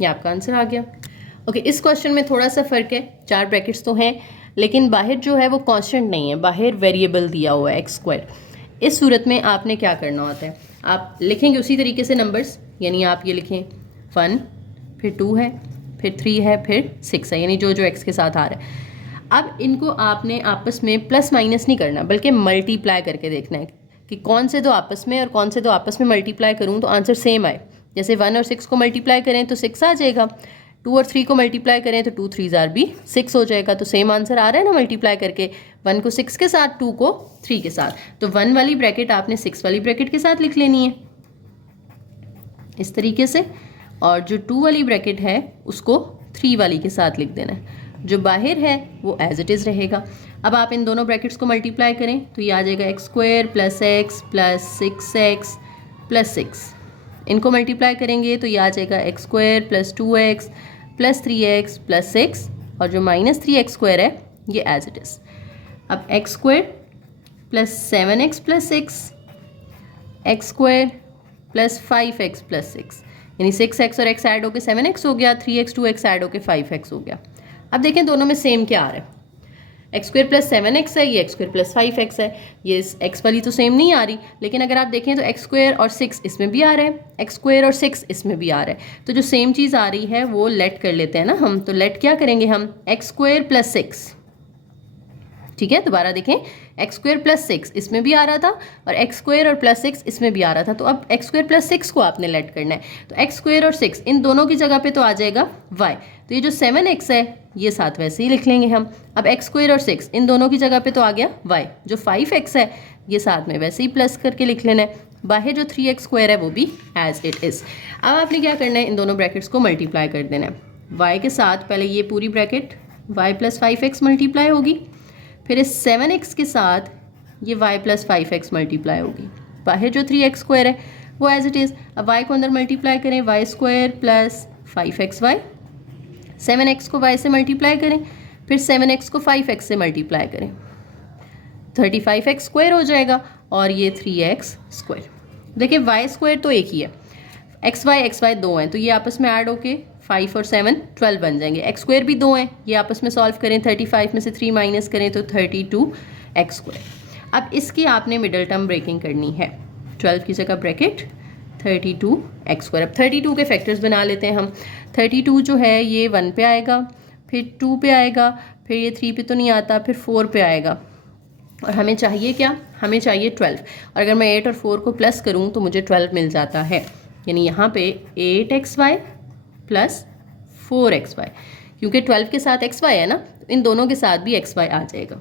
ये आपका आंसर आ गया। ओके, इस क्वेश्चन में थोड़ा सा फ़र्क है, 4 ब्रैकेट्स तो हैं लेकिन बाहर जो है वो कांस्टेंट नहीं है, बाहर वेरिएबल दिया हुआ है एक्स स्क्वायर। इस सूरत में आपने क्या करना होता है, आप लिखेंगे उसी तरीके से नंबर्स, यानी आप ये लिखें 1, फिर 2 है, फिर 3 है, फिर 6 है, यानी जो जो एक्स के साथ आ रहा है। अब इनको आपने आपस में प्लस माइनस नहीं करना, बल्कि मल्टीप्लाई करके देखना है कि कौन से दो आपस में और कौन से दो आपस में मल्टीप्लाई करूँ तो आंसर सेम आए। जैसे 1 और 6 को मल्टीप्लाई करें तो 6 आ जाएगा, 2 और 3 को मल्टीप्लाई करें तो 2 3 ज़ार भी 6 हो जाएगा। तो सेम आंसर आ रहा है ना मल्टीप्लाई करके, 1 को 6 के साथ, 2 को 3 के साथ। तो 1 वाली ब्रैकेट आपने 6 वाली ब्रैकेट के साथ लिख लेनी है इस तरीके से, और जो 2 वाली ब्रैकेट है उसको 3 वाली के साथ लिख देना है। जो बाहर है वो एज इट इज़ रहेगा। अब आप इन दोनों ब्रैकेट्स को मल्टीप्लाई करें तो ये आ जाएगा x square plus x plus 6x plus 6। इनको मल्टीप्लाई करेंगे तो ये आ जाएगा x square plus 2x plus 3x plus 6, और जो माइनस 3x स्क्वायर है ये एज इट इज़। अब x square plus 7x plus 6, x square plus 5x plus 6, यानी 6x और x ऐड होकर 7x हो गया, 3x 2x ऐड होकर 5x हो गया। अब देखें दोनों में सेम क्या आ रहा है, एक्स स्क्वायर प्लस 7x है, ये एक्स स्क्वायर प्लस 5x है, ये एक्स वाली तो सेम नहीं आ रही, लेकिन अगर आप देखें तो एक्स स्क्वायर और 6 इसमें भी आ रहा है, एक्स स्क्वायर और 6 इसमें भी आ रहा है। तो जो सेम चीज़ आ रही है वो लेट कर लेते हैं ना हम, तो लेट क्या करेंगे हम, एक्स स्क्वायर प्लस 6, ठीक है। दोबारा देखें, एक्स स्क्वायर प्लस 6 इसमें भी आ रहा था और एक्स स्क्वायर और प्लस 6 इसमें भी आ रहा था, तो अब एक्स स्क्वायर प्लस 6 को आपने लेट करना है। तो एक्स स्क्वायर और 6 इन दोनों की जगह पे तो आ जाएगा y, तो ये जो 7x है ये साथ वैसे ही लिख लेंगे हम। अब एक्स स्क्वायर और 6 इन दोनों की जगह पे तो आ गया y, जो 5x है ये साथ में वैसे ही प्लस करके लिख लेना है। बाहर जो 3x स्क्वायर है वो भी एज इट इज़। अब आपने क्या करना है, इन दोनों ब्रैकेट्स को मल्टीप्लाई कर देना है। y के साथ पहले ये पूरी bracket y plus 5x multiply होगी, फिर इस 7x के साथ ये y प्लस 5x मल्टीप्लाई होगी। बाहर जो 3x स्क्वायर है वो एज इट इज़। अब y को अंदर मल्टीप्लाई करें, y square plus 5xy, 7x को y से मल्टीप्लाई करें, फिर 7x को 5x से मल्टीप्लाई करें, 35x स्क्वायर हो जाएगा, और ये 3x स्क्वायर। देखिए y स्क्वायर तो एक ही है, xy दो हैं, तो ये आपस में ऐड होके 5 और 7 12 बन जाएंगे। एक्स स्क्वायर भी 2 हैं, ये आपस में सॉल्व करें, 35 में से 3 माइनस करें तो 32x स्क्वायर। अब इसकी आपने मिडल टर्म ब्रेकिंग करनी है, 12 की जगह ब्रैकेट 32x स्क्वायर। अब 32 के फैक्टर्स बना लेते हैं हम। 32 जो है ये 1 पे आएगा, फिर 2 पे आएगा, फिर ये 3 पे तो नहीं आता, फिर 4 पे आएगा, और हमें चाहिए क्या, हमें चाहिए 12। और अगर मैं 8 और 4 को प्लस करूँ तो मुझे 12 मिल जाता है, यानी यहाँ पे 8xy प्लस 4xy, क्योंकि 12 के साथ xy है ना, तो इन दोनों के साथ भी xy आ जाएगा।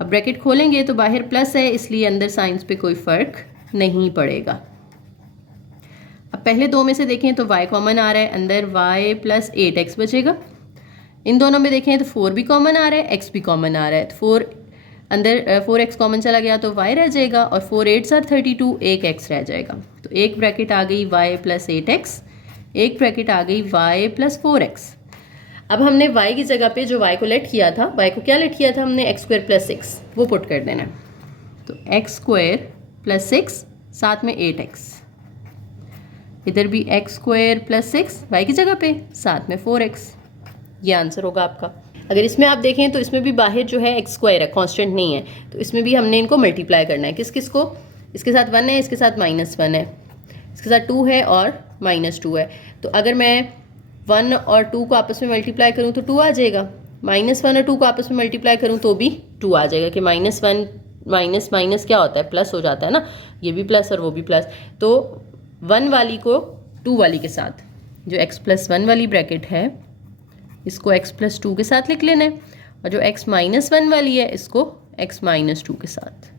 अब ब्रैकेट खोलेंगे तो बाहर प्लस है, इसलिए अंदर साइंस पे कोई फ़र्क नहीं पड़ेगा। अब पहले दो में से देखें तो y कॉमन आ रहा है, अंदर y प्लस 8x बचेगा। इन दोनों में देखें तो 4 भी कॉमन आ रहा है, x भी कॉमन आ रहा है, तो 4 अंदर 4x कॉमन चला गया तो y रह जाएगा, और 4 8 32, एक x रह जाएगा। तो एक ब्रैकेट आ गई y प्लस 8x, एक ब्रैकेट आ गई y प्लस 4x। अब हमने y की जगह पे जो y को लेट किया था, y को क्या लेट किया था हमने, एक्स स्क्वायर प्लस 6, वो पुट कर देना। तो एक्स स्क्वायर प्लस 6 साथ में 8x, इधर भी एक्स स्क्वायर प्लस 6 y की जगह पे साथ में 4x, ये आंसर होगा आपका। अगर इसमें आप देखें तो इसमें भी बाहर जो है एक्स स्क्वायर है, कांस्टेंट नहीं है, तो इसमें भी हमने इनको मल्टीप्लाई करना है। किस किस को, इसके साथ 1 है, इसके साथ -1 है, इसके साथ 2 है और -2 है। तो अगर मैं 1 और 2 को आपस में मल्टीप्लाई करूँ तो 2 आ जाएगा, -1 और 2 को आपस में मल्टीप्लाई करूँ तो भी 2 आ जाएगा कि -1 माइनस माइनस क्या होता है, प्लस हो जाता है ना, ये भी प्लस और वो भी प्लस। तो 1 वाली को 2 वाली के साथ, जो x+1 वाली ब्रैकेट है इसको x+2 के साथ लिख लेना है, और जो x-1 वाली है इसको x-2 के साथ।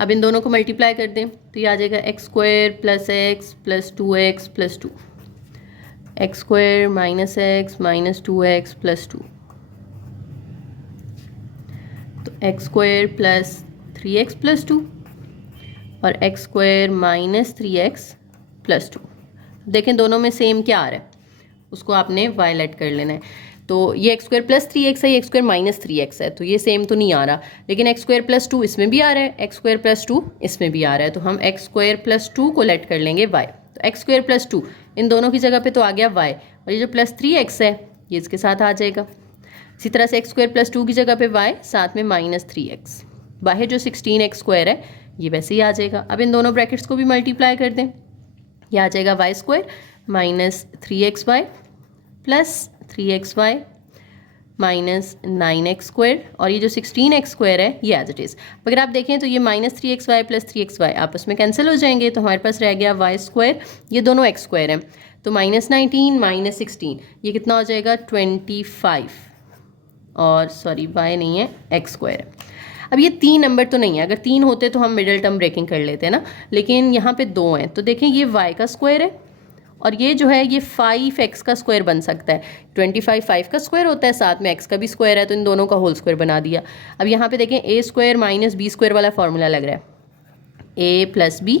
अब इन दोनों को मल्टीप्लाई कर दें तो ये आ जाएगा x² + x + 2x + 2, x² - x - 2x + 2, तो x² + 3x + 2 और x² - 3x + 2। देखें दोनों में सेम क्या आ रहा है, उसको आपने वायलेट कर लेना है। तो ये x² + 3x है, ये x² - 3x है, तो ये सेम तो नहीं आ रहा, लेकिन x² + 2 इसमें भी आ रहा है, x² + 2 इसमें भी आ रहा है, तो हम x² + 2 को लेट कर लेंगे y। तो x² + 2 इन दोनों की जगह पे तो आ गया y, और ये जो +3x है ये इसके साथ आ जाएगा। इसी तरह से x² + 2 की जगह पे y, साथ में -3x, बाहर जो 16x² है ये वैसे ही आ जाएगा। अब इन दोनों ब्रैकेट्स को भी मल्टीप्लाई कर दें, ये आ जाएगा y² - 3xy + 3xy - 9x² और ये जो 16x² है ये एज इट इज़। अगर आप देखें तो ये -3xy + 3xy आपस में कैंसिल हो जाएंगे, तो हमारे पास रह गया y², ये दोनों x² हैं, तो -19 - 16 ये कितना हो जाएगा 25, और सॉरी y नहीं है x² है। अब ये 3 नंबर तो नहीं है, अगर 3 होते तो हम मिडिल टर्म ब्रेकिंग कर लेते हैं ना, लेकिन यहाँ पे 2 हैं, तो देखें ये y का स्क्वायर है और ये जो है ये 5x का स्क्वायर बन सकता है। 25 5 का स्क्वायर होता है, साथ में x का भी स्क्वायर है, तो इन दोनों का होल स्क्वायर बना दिया। अब यहाँ पे देखें a² - b² वाला फॉर्मूला लग रहा है, a + b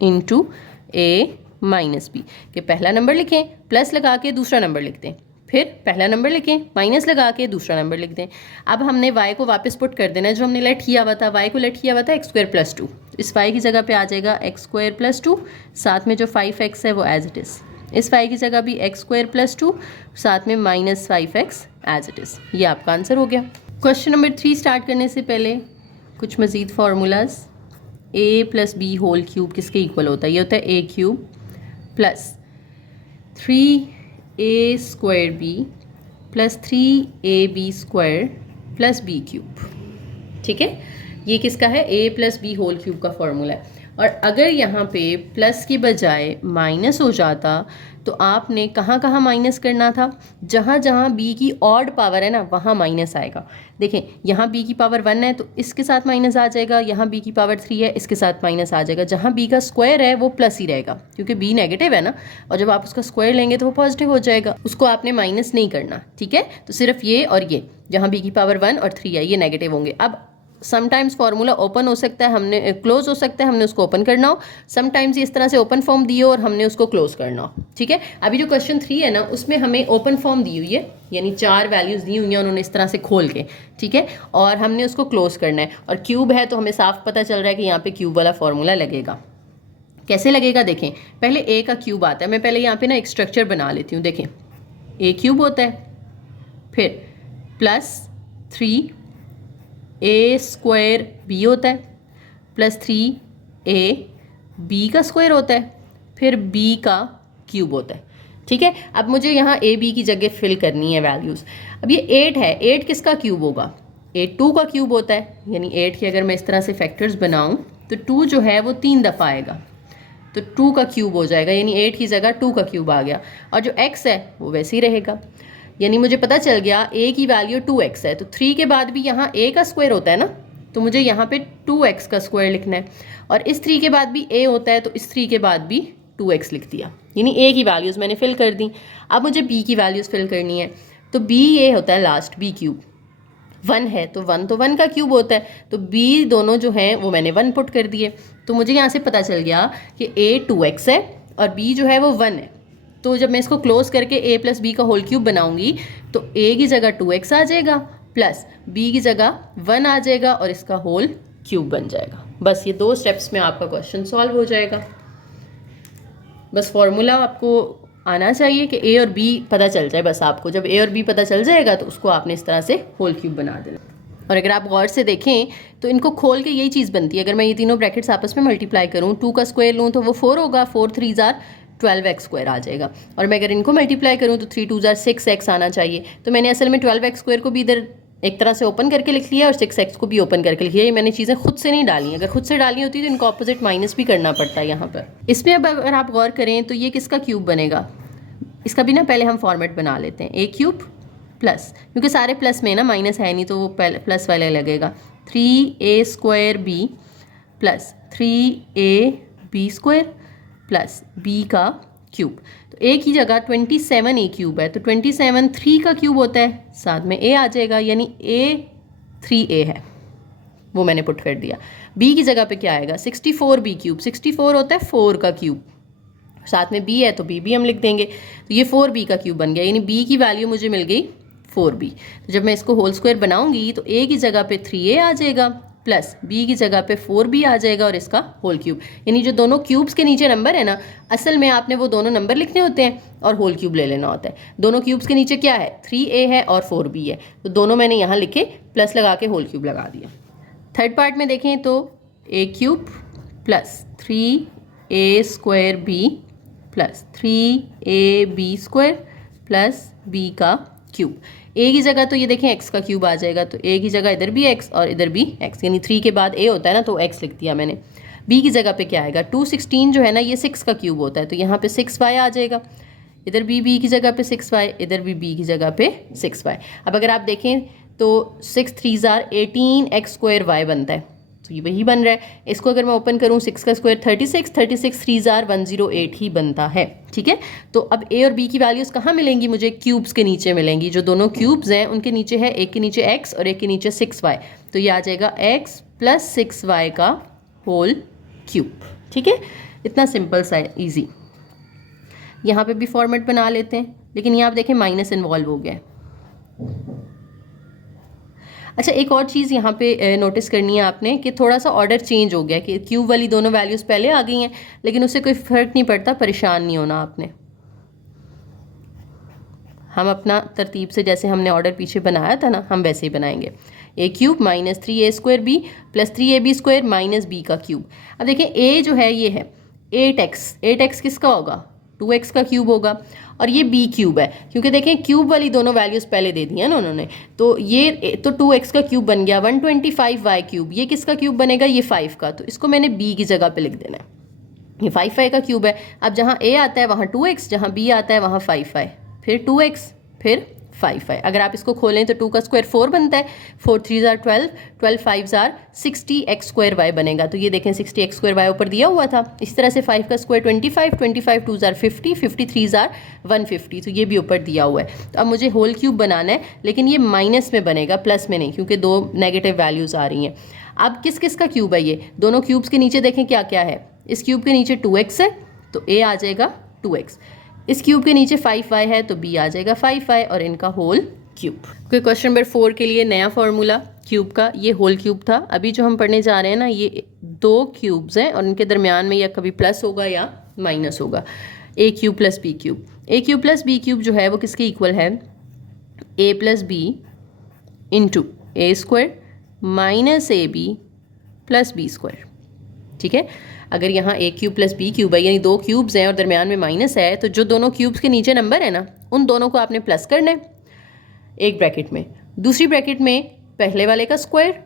× a - b, कि पहला नंबर लिखें प्लस लगा के दूसरा नंबर लिख दें, फिर पहला नंबर लिखें माइनस लगा के दूसरा नंबर लिख दें। अब हमने y को वापस पुट कर देना है, जो हमने लेट किया हुआ था, y को लेट किया हुआ था x² + 2, इस y की जगह पे आ जाएगा x² + 2, साथ में जो 5x है वो एज इट इज़, इस y की जगह भी x² + 2, साथ में -5x एज इट इज़। ये आपका आंसर हो गया। क्वेश्चन नंबर 3 स्टार्ट करने से पहले कुछ मज़ीद formulas. a + b whole cube किसके इक्वल होता है, ये होता है a³ + 3a² + 3ab² + b³। ठीक है, ये किसका है, a + b होल क्यूब का फॉर्मूला है। और अगर यहाँ पे प्लस की बजाय माइनस हो जाता तो आपने कहाँ कहाँ माइनस करना था, जहाँ जहाँ b की ऑड पावर है ना वहाँ माइनस आएगा। देखें यहाँ b की पावर 1 है तो इसके साथ माइनस आ जाएगा, यहाँ b की पावर 3 है इसके साथ माइनस आ जाएगा, जहाँ b का स्क्वायर है वो प्लस ही रहेगा क्योंकि b नेगेटिव है ना, और जब आप उसका स्क्वायर लेंगे तो वो पॉजिटिव हो जाएगा, उसको आपने माइनस नहीं करना। ठीक है, तो सिर्फ ये और ये, जहाँ b की पावर 1 और 3 है ये नेगेटिव होंगे। अब समटाइम्स फार्मूला ओपन हो सकता है, हमने क्लोज हो सकता है, हमने उसको ओपन करना हो, समटाइम्स इस तरह से ओपन फॉर्म दिए और हमने उसको क्लोज करना हो। ठीक है, अभी जो क्वेश्चन 3 है ना उसमें हमें ओपन फॉर्म दी हुई है, यानी 4 वैल्यूज़ दी हुई हैं उन्होंने इस तरह से खोल के, ठीक है, और हमने उसको क्लोज करना है, और क्यूब है तो हमें साफ पता चल रहा है कि यहाँ पे क्यूब वाला फार्मूला लगेगा। कैसे लगेगा देखें, पहले a का क्यूब आता है, मैं पहले यहाँ पे ना एक स्ट्रक्चर बना लेती हूँ। देखें a³ होता है, फिर +3 a² b होता है, +3a b का स्क्वायर होता है, फिर b का क्यूब होता है। ठीक है, अब मुझे यहाँ a b की जगह फिल करनी है वैल्यूज़। अब ये 8 है, 8 किसका क्यूब होगा, 8 2 का क्यूब होता है, यानी 8 के अगर मैं इस तरह से फैक्टर्स बनाऊँ तो 2 जो है वो 3 दफ़ा आएगा, तो 2 का क्यूब हो जाएगा, यानी 8 की जगह 2 का क्यूब आ गया, और जो x है वो वैसे ही रहेगा। यानी मुझे पता चल गया a की वैल्यू 2x है, तो 3 के बाद भी यहाँ a का स्क्वायर होता है ना, तो मुझे यहाँ पे 2x का स्क्वायर लिखना है, और इस 3 के बाद भी a होता है तो इस 3 के बाद भी 2x लिख दिया, यानी a की वैल्यूज़ मैंने फिल कर दी। अब मुझे b की वैल्यूज़ फिल करनी है, तो b ये होता है लास्ट b³, 1 है तो 1 का क्यूब होता है, तो b दोनों जो हैं वो मैंने 1 पुट कर दिए, तो मुझे यहाँ से पता चल गया कि a 2x है और b जो है वो 1 है। तो जब मैं इसको क्लोज करके a + b का होल क्यूब बनाऊंगी तो a की जगह 2x आ जाएगा, प्लस b की जगह 1 आ जाएगा, और इसका होल क्यूब बन जाएगा। बस ये 2 स्टेप्स में आपका क्वेश्चन सॉल्व हो जाएगा। बस फॉर्मूला आपको आना चाहिए कि a और b पता चल जाए, बस आपको जब a और b पता चल जाएगा तो उसको आपने इस तरह से होल क्यूब बना देना। और अगर आप गौर से देखें तो इनको खोल के यही चीज़ बनती है, अगर मैं ये तीनों ब्रैकेट्स आपस में मल्टीप्लाई करूँ, 2 का स्क्वायर लूँ तो वो 4 होगा, 4 3s are 12x² आ जाएगा। और मैं अगर इनको मल्टीप्लाई करूँ तो 3 2 6x आना चाहिए। तो मैंने असल में 12x² को भी इधर एक तरह से ओपन करके लिख लिया और 6x को भी ओपन करके लिख लिया। ये मैंने चीज़ें खुद से नहीं डाली, अगर खुद से डाली होती तो इनको ऑपोजिट माइनस भी करना पड़ता है यहाँ पर। इसमें अब अगर आप गौर करें तो ये किसका क्यूब बनेगा, इसका भी ना पहले हम फॉर्मेट बना लेते हैं। a³ प्लस, क्योंकि सारे प्लस में ना माइनस है नहीं तो वो प्लस वाला लगेगा। 3a² plus 3ab² plus b का क्यूब। तो a की जगह 27a³ है तो 27 3 का क्यूब होता है, साथ में a आ जाएगा, यानी a 3a है, वो मैंने पुट कर दिया। b की जगह पे क्या आएगा, 64b³। 64 होता है 4 का क्यूब, साथ में b है तो b भी हम लिख देंगे। तो ये 4b का क्यूब बन गया, यानी b की वैल्यू मुझे मिल गई 4b। तो जब मैं इसको होल स्क्वायर बनाऊंगी तो a की जगह पे 3a आ जाएगा प्लस b की जगह पे 4b आ जाएगा और इसका होल क्यूब। यानी जो दोनों क्यूब्स के नीचे नंबर है ना, असल में आपने वो दोनों नंबर लिखने होते हैं और होल क्यूब ले लेना होता है। दोनों क्यूब्स के नीचे क्या है, 3a है और 4b है, तो दोनों मैंने यहाँ लिखे, प्लस लगा के होल क्यूब लगा दिया। थर्ड पार्ट में देखें तो a³ plus 3a² b plus 3ab² plus b का क्यूब। a की जगह तो ये देखें x का क्यूब आ जाएगा, तो a की जगह इधर भी x और इधर भी x, यानी 3 के बाद a होता है ना तो x लिख दिया मैंने। b की जगह पे क्या आएगा, 216 जो है ना ये 6 का क्यूब होता है, तो यहाँ पे 6y आ जाएगा। इधर भी b की जगह पे 6y, इधर भी b की जगह पे 6y। अब अगर आप देखें तो 6 3 18x² y बनता है, तो ये वही बन रहा है। इसको अगर मैं ओपन करूँ 6 का स्क्वायर 36, 36 3 108 ही बनता है। ठीक है, तो अब a और b की वैल्यूज़ कहाँ मिलेंगी, मुझे क्यूब्स के नीचे मिलेंगी। जो दोनों क्यूब्स हैं उनके नीचे है, एक के नीचे x और एक के नीचे 6y, तो ये आ जाएगा x प्लस 6y का होल क्यूब। ठीक है, इतना सिंपल सा ईजी। यहाँ पे भी फॉर्मेट बना लेते हैं, लेकिन यहाँ आप देखें माइनस इन्वॉल्व हो गया है। अच्छा, एक और चीज़ यहाँ पे नोटिस करनी है आपने कि थोड़ा सा ऑर्डर चेंज हो गया कि क्यूब वाली दोनों वैल्यूज़ पहले आ गई हैं, लेकिन उससे कोई फ़र्क नहीं पड़ता, परेशान नहीं होना आपने। हम अपना तरतीब से जैसे हमने ऑर्डर पीछे बनाया था ना, हम वैसे ही बनाएंगे। a³ minus 3a² b plus 3ab² minus b का क्यूब। अब देखिए a जो है ये है 8x, 8x किसका होगा, 2x का क्यूब होगा, और ये b क्यूब है, क्योंकि देखें क्यूब वाली दोनों वैल्यूज़ पहले दे दी है ना उन्होंने, तो ये तो 2x का क्यूब बन गया। 125y³, ये किसका क्यूब बनेगा, ये 5 का, तो इसको मैंने b की जगह पे लिख देना है। ये 5y का क्यूब है। अब जहाँ a आता है वहाँ 2x, जहाँ b आता है वहाँ 5y, फिर 2x फिर 5y। अगर आप इसको खोलें तो 2 का स्क्वायर 4 बनता है, 4 3 12, 12 5 60x² y बनेगा। तो ये देखें 60x² y ऊपर दिया हुआ था। इस तरह से 5 का स्क्वायर 25, 25 2 50, 53 150, तो ये भी ऊपर दिया हुआ है। तो अब मुझे होल क्यूब बनाना है, लेकिन ये माइनस में बनेगा, प्लस में नहीं, क्योंकि दो नेगेटिव वैल्यूज़ आ रही हैं। अब किस किस का क्यूब है, ये दोनों क्यूब्स के नीचे देखें क्या क्या है। इस क्यूब के नीचे 2x है तो a आ जाएगा 2x, इस क्यूब के नीचे 5y है तो b आ जाएगा 5y, और इनका होल क्यूब। क्योंकि क्वेश्चन नंबर 4 के लिए नया फॉर्मूला क्यूब का, ये होल क्यूब था। अभी जो हम पढ़ने जा रहे हैं ना, ये दो क्यूब्स हैं और इनके दरमियान में या कभी प्लस होगा या माइनस होगा। a³ plus b³, a³ plus b³ जो है वो किसके इक्वल है, a plus b into a² minus ab plus b²। ठीक है, अगर यहाँ a³ प्लस b³ है, यानी दो क्यूब्स हैं और दरमियान में माइनस है, तो जो दोनों क्यूब्स के नीचे नंबर है ना, उन दोनों को आपने प्लस करना है एक ब्रैकेट में, दूसरी ब्रैकेट में पहले वाले का स्क्वायर,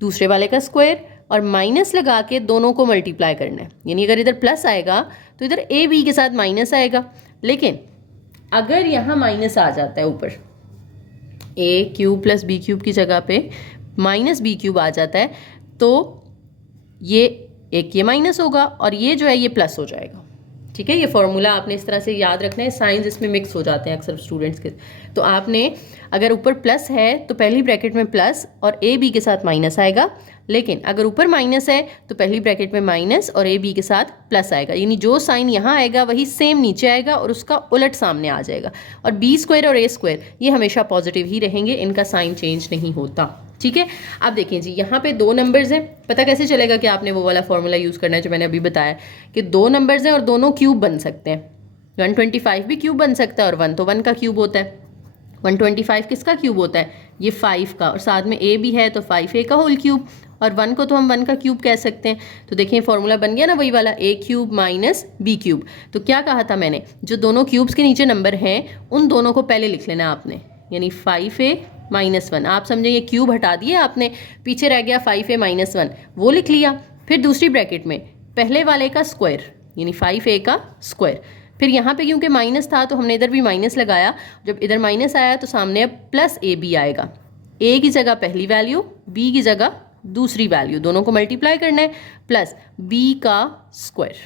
दूसरे वाले का स्क्वायर, और माइनस लगा के दोनों को मल्टीप्लाई करना है। यानी अगर इधर प्लस आएगा तो इधर a b के साथ माइनस आएगा, लेकिन अगर यहाँ माइनस आ जाता है ऊपर, a³ प्लस b³ की जगह पे माइनस b³ आ जाता है, तो ये एक ये माइनस होगा और ये जो है ये प्लस हो जाएगा। ठीक है, ये फॉर्मूला आपने इस तरह से याद रखना है। साइंस इसमें मिक्स हो जाते हैं अक्सर स्टूडेंट्स के, तो आपने अगर ऊपर प्लस है तो पहली ब्रैकेट में प्लस और ए बी के साथ माइनस आएगा, लेकिन अगर ऊपर माइनस है तो पहली ब्रैकेट में माइनस और ए बी के साथ प्लस आएगा। यानी जो साइन यहाँ आएगा वही सेम नीचे आएगा और उसका उलट सामने आ जाएगा। और b² और a² ये हमेशा पॉजिटिव ही रहेंगे, इनका साइन चेंज नहीं होता। ठीक है, अब देखें जी, यहाँ पे दो नंबर्स हैं। पता कैसे चलेगा कि आपने वो वाला फॉर्मूला यूज़ करना है जो मैंने अभी बताया कि दो नंबर्स हैं और दोनों क्यूब बन सकते हैं। 125 भी क्यूब बन सकता है और 1 तो 1 का क्यूब होता है। 125 किसका क्यूब होता है, ये 5 का, और साथ में a भी है तो 5a का होल क्यूब, और 1 को तो हम 1 का क्यूब कह सकते हैं। तो देखिए फॉर्मूला बन गया ना वही वाला, a cube minus b cube. तो क्या कहा था मैंने, जो दोनों क्यूब्स के नीचे नंबर हैं उन दोनों को पहले लिख लेना आपने, यानी 5a माइनस 1। आप समझे ये क्यूब हटा दिए आपने, पीछे रह गया 5a माइनस 1, वो लिख लिया। फिर दूसरी ब्रैकेट में पहले वाले का स्क्वायर यानी 5a का स्क्वायर। फिर यहाँ पे क्योंकि माइनस था तो हमने इधर भी माइनस लगाया, जब इधर माइनस आया तो सामने अब प्लस ए बी आएगा। ए की जगह पहली वैल्यू, बी की जगह दूसरी वैल्यू, दोनों को मल्टीप्लाई करना है, प्लस बी का स्क्वायर।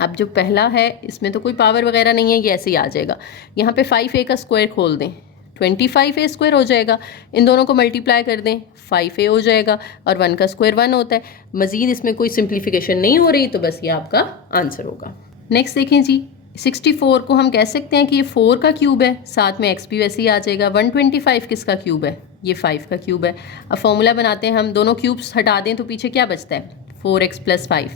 अब जो पहला है इसमें तो कोई पावर वगैरह नहीं है, ये ऐसे ही आ जाएगा। यहाँ पे 5a का स्क्वायर खोल दें, 25a स्क्वायर हो जाएगा। इन दोनों को मल्टीप्लाई कर दें, 5a हो जाएगा, और 1 का स्क्वायर 1 होता है। मज़ीद इसमें कोई सिंप्लीफिकेशन नहीं हो रही, तो बस ये आपका आंसर होगा। नेक्स्ट देखें जी, 64 को हम कह सकते हैं कि ये 4 का क्यूब है, साथ में x भी वैसे ही आ जाएगा। 125 किसका क्यूब है, ये 5 का क्यूब है। अब फॉर्मूला बनाते हैं हम, दोनों क्यूब्स हटा दें तो पीछे क्या बचता है, 4x + 5,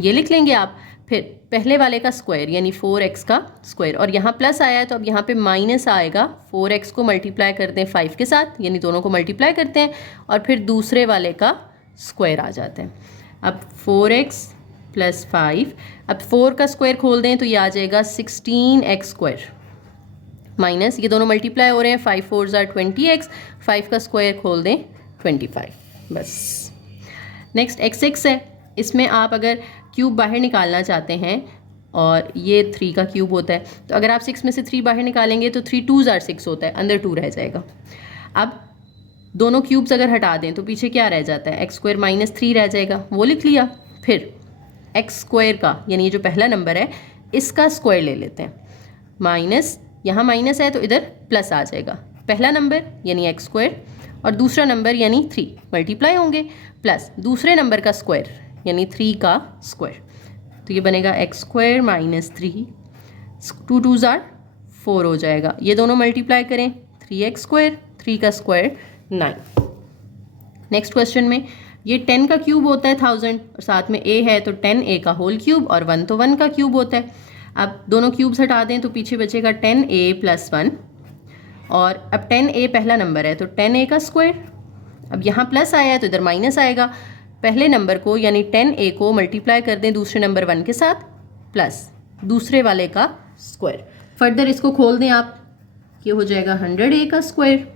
ये लिख लेंगे आप। फिर पहले वाले का स्क्वायर यानी 4x का स्क्वायर, और यहाँ प्लस आया है तो अब यहाँ पे माइनस आएगा। 4x को मल्टीप्लाई करते हैं 5 के साथ, यानी दोनों को मल्टीप्लाई करते हैं, और फिर दूसरे वाले का स्क्वायर आ जाता है। अब 4x + 5, अब 4 का स्क्वायर खोल दें तो ये आ जाएगा 16x स्क्वायर, माइनस ये दोनों मल्टीप्लाई हो रहे हैं, 5 4 = 20x, 5 का स्क्वायर खोल दें 25, बस। नेक्स्ट x6 है, इसमें आप अगर क्यूब बाहर निकालना चाहते हैं, और ये 3 का क्यूब होता है, तो अगर आप 6 में से 3 बाहर निकालेंगे तो 3 2 = 6 होता है, अंदर 2 रह जाएगा। अब दोनों क्यूब्स अगर हटा दें तो पीछे क्या रह जाता है, x² - 3 रह जाएगा, वो लिख लिया। फिर x² का यानी ये जो पहला नंबर है इसका स्क्वायर ले लेते हैं, माइनस यहाँ माइनस है तो इधर प्लस आ जाएगा। पहला नंबर यानी x² और दूसरा नंबर यानी 3 मल्टीप्लाई होंगे, प्लस दूसरे नंबर का स्क्वायर यानी 3 का स्क्वायर, तो ये बनेगा x² - 3, 2 2 = 4 हो जाएगा। ये दोनों मल्टीप्लाई करें, 3x², 3 का स्क्वायर 9। नेक्स्ट क्वेश्चन में ये 10 का क्यूब होता है 1000, और साथ में a है तो 10a का होल क्यूब, और 1 तो 1 का क्यूब होता है। अब दोनों क्यूब्स हटा दें तो पीछे बचेगा 10a + 1, और अब 10a पहला नंबर है तो 10a का स्क्वायर। अब यहाँ प्लस आया है तो इधर माइनस आएगा। पहले नंबर को यानी 10a को मल्टीप्लाई कर दें दूसरे नंबर 1 के साथ, प्लस दूसरे वाले का स्क्वायर। फर्दर इसको खोल दें आप, ये हो जाएगा 100a का स्क्वायर।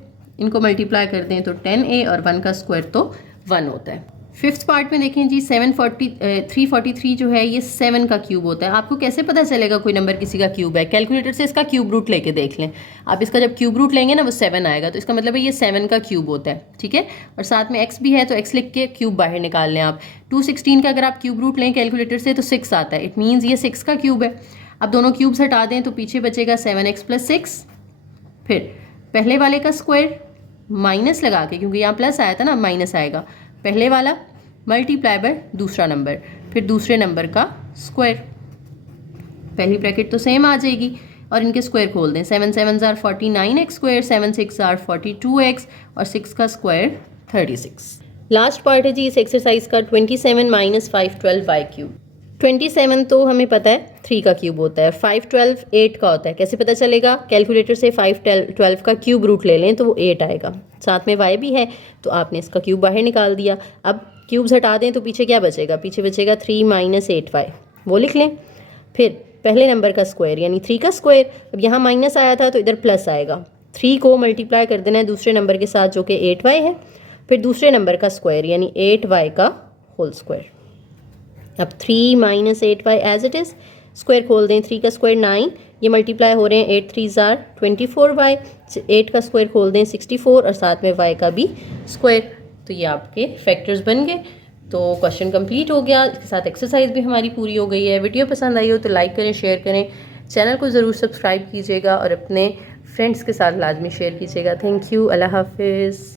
इनको मल्टीप्लाई कर दें तो 10a, और 1 का स्क्वायर तो 1 होता है। फिफ्थ पार्ट में देखें जी, 343 जो है ये 7 का क्यूब होता है। आपको कैसे पता चलेगा कोई नंबर किसी का क्यूब है, कैलकुलेटर से इसका क्यूब रूट लेके देख लें आप। इसका जब क्यूब रूट लेंगे ना वो 7 आएगा, तो इसका मतलब है ये 7 का क्यूब होता है, ठीक है। और साथ में x भी है तो x लिख के क्यूब बाहर निकाल लें आप। 216 का अगर आप क्यूब रूट लें कैलकुलेटर से तो 6 आता है, इट मीन्स ये 6 का क्यूब है। अब दोनों क्यूब्स हटा दें तो पीछे बचेगा 7x + 6, फिर पहले वाले का स्क्वायर माइनस लगा के, क्योंकि यहाँ प्लस आया था ना, माइनस आएगा, पहले वाला मल्टीप्लाई बाय दूसरा नंबर, फिर दूसरे नंबर का स्क्वायर। पहली ब्रैकेट तो सेम आ जाएगी, और इनके स्क्वायर खोल दें, 7 7 = 49x², 7 6 = 42x, और 6 का स्क्वायर 36। लास्ट पार्ट है जी इस एक्सरसाइज का, 27 - 5 12y³। 27 तो हमें पता है 3 का क्यूब होता है, 5 12 8 का होता है। कैसे पता चलेगा, कैलकुलेटर से 5 12 का क्यूब रूट ले लें तो वो 8 आएगा। साथ में y भी है तो आपने इसका क्यूब बाहर निकाल दिया। अब क्यूब्स हटा दें तो पीछे क्या बचेगा, पीछे बचेगा 3 - 8y, वो लिख लें। फिर पहले नंबर का स्क्वायर यानी 3 का स्क्वायर, अब यहाँ माइनस आया था तो इधर प्लस आएगा। 3 को मल्टीप्लाई कर देना है दूसरे नंबर के साथ जो कि 8y है, फिर दूसरे नंबर का स्क्वायर यानी 8y का होल स्क्वायर। अब 3 - 8y as it is, square खोल दें, 3 का स्क्वायर 9, ये मल्टीप्लाई हो रहे हैं, 8 3 = 24y, 8 का स्क्वायर खोल दें 64, और साथ में y का भी स्क्वायर। तो ये आपके फैक्टर्स बन गए। तो क्वेश्चन कंप्लीट हो गया, इसके साथ एक्सरसाइज भी हमारी पूरी हो गई है। वीडियो पसंद आई हो तो लाइक करें, शेयर करें, चैनल को ज़रूर सब्सक्राइब कीजिएगा, और अपने फ्रेंड्स के साथ लाजमी शेयर कीजिएगा। थैंक यू, अल्लाह हाफिज़।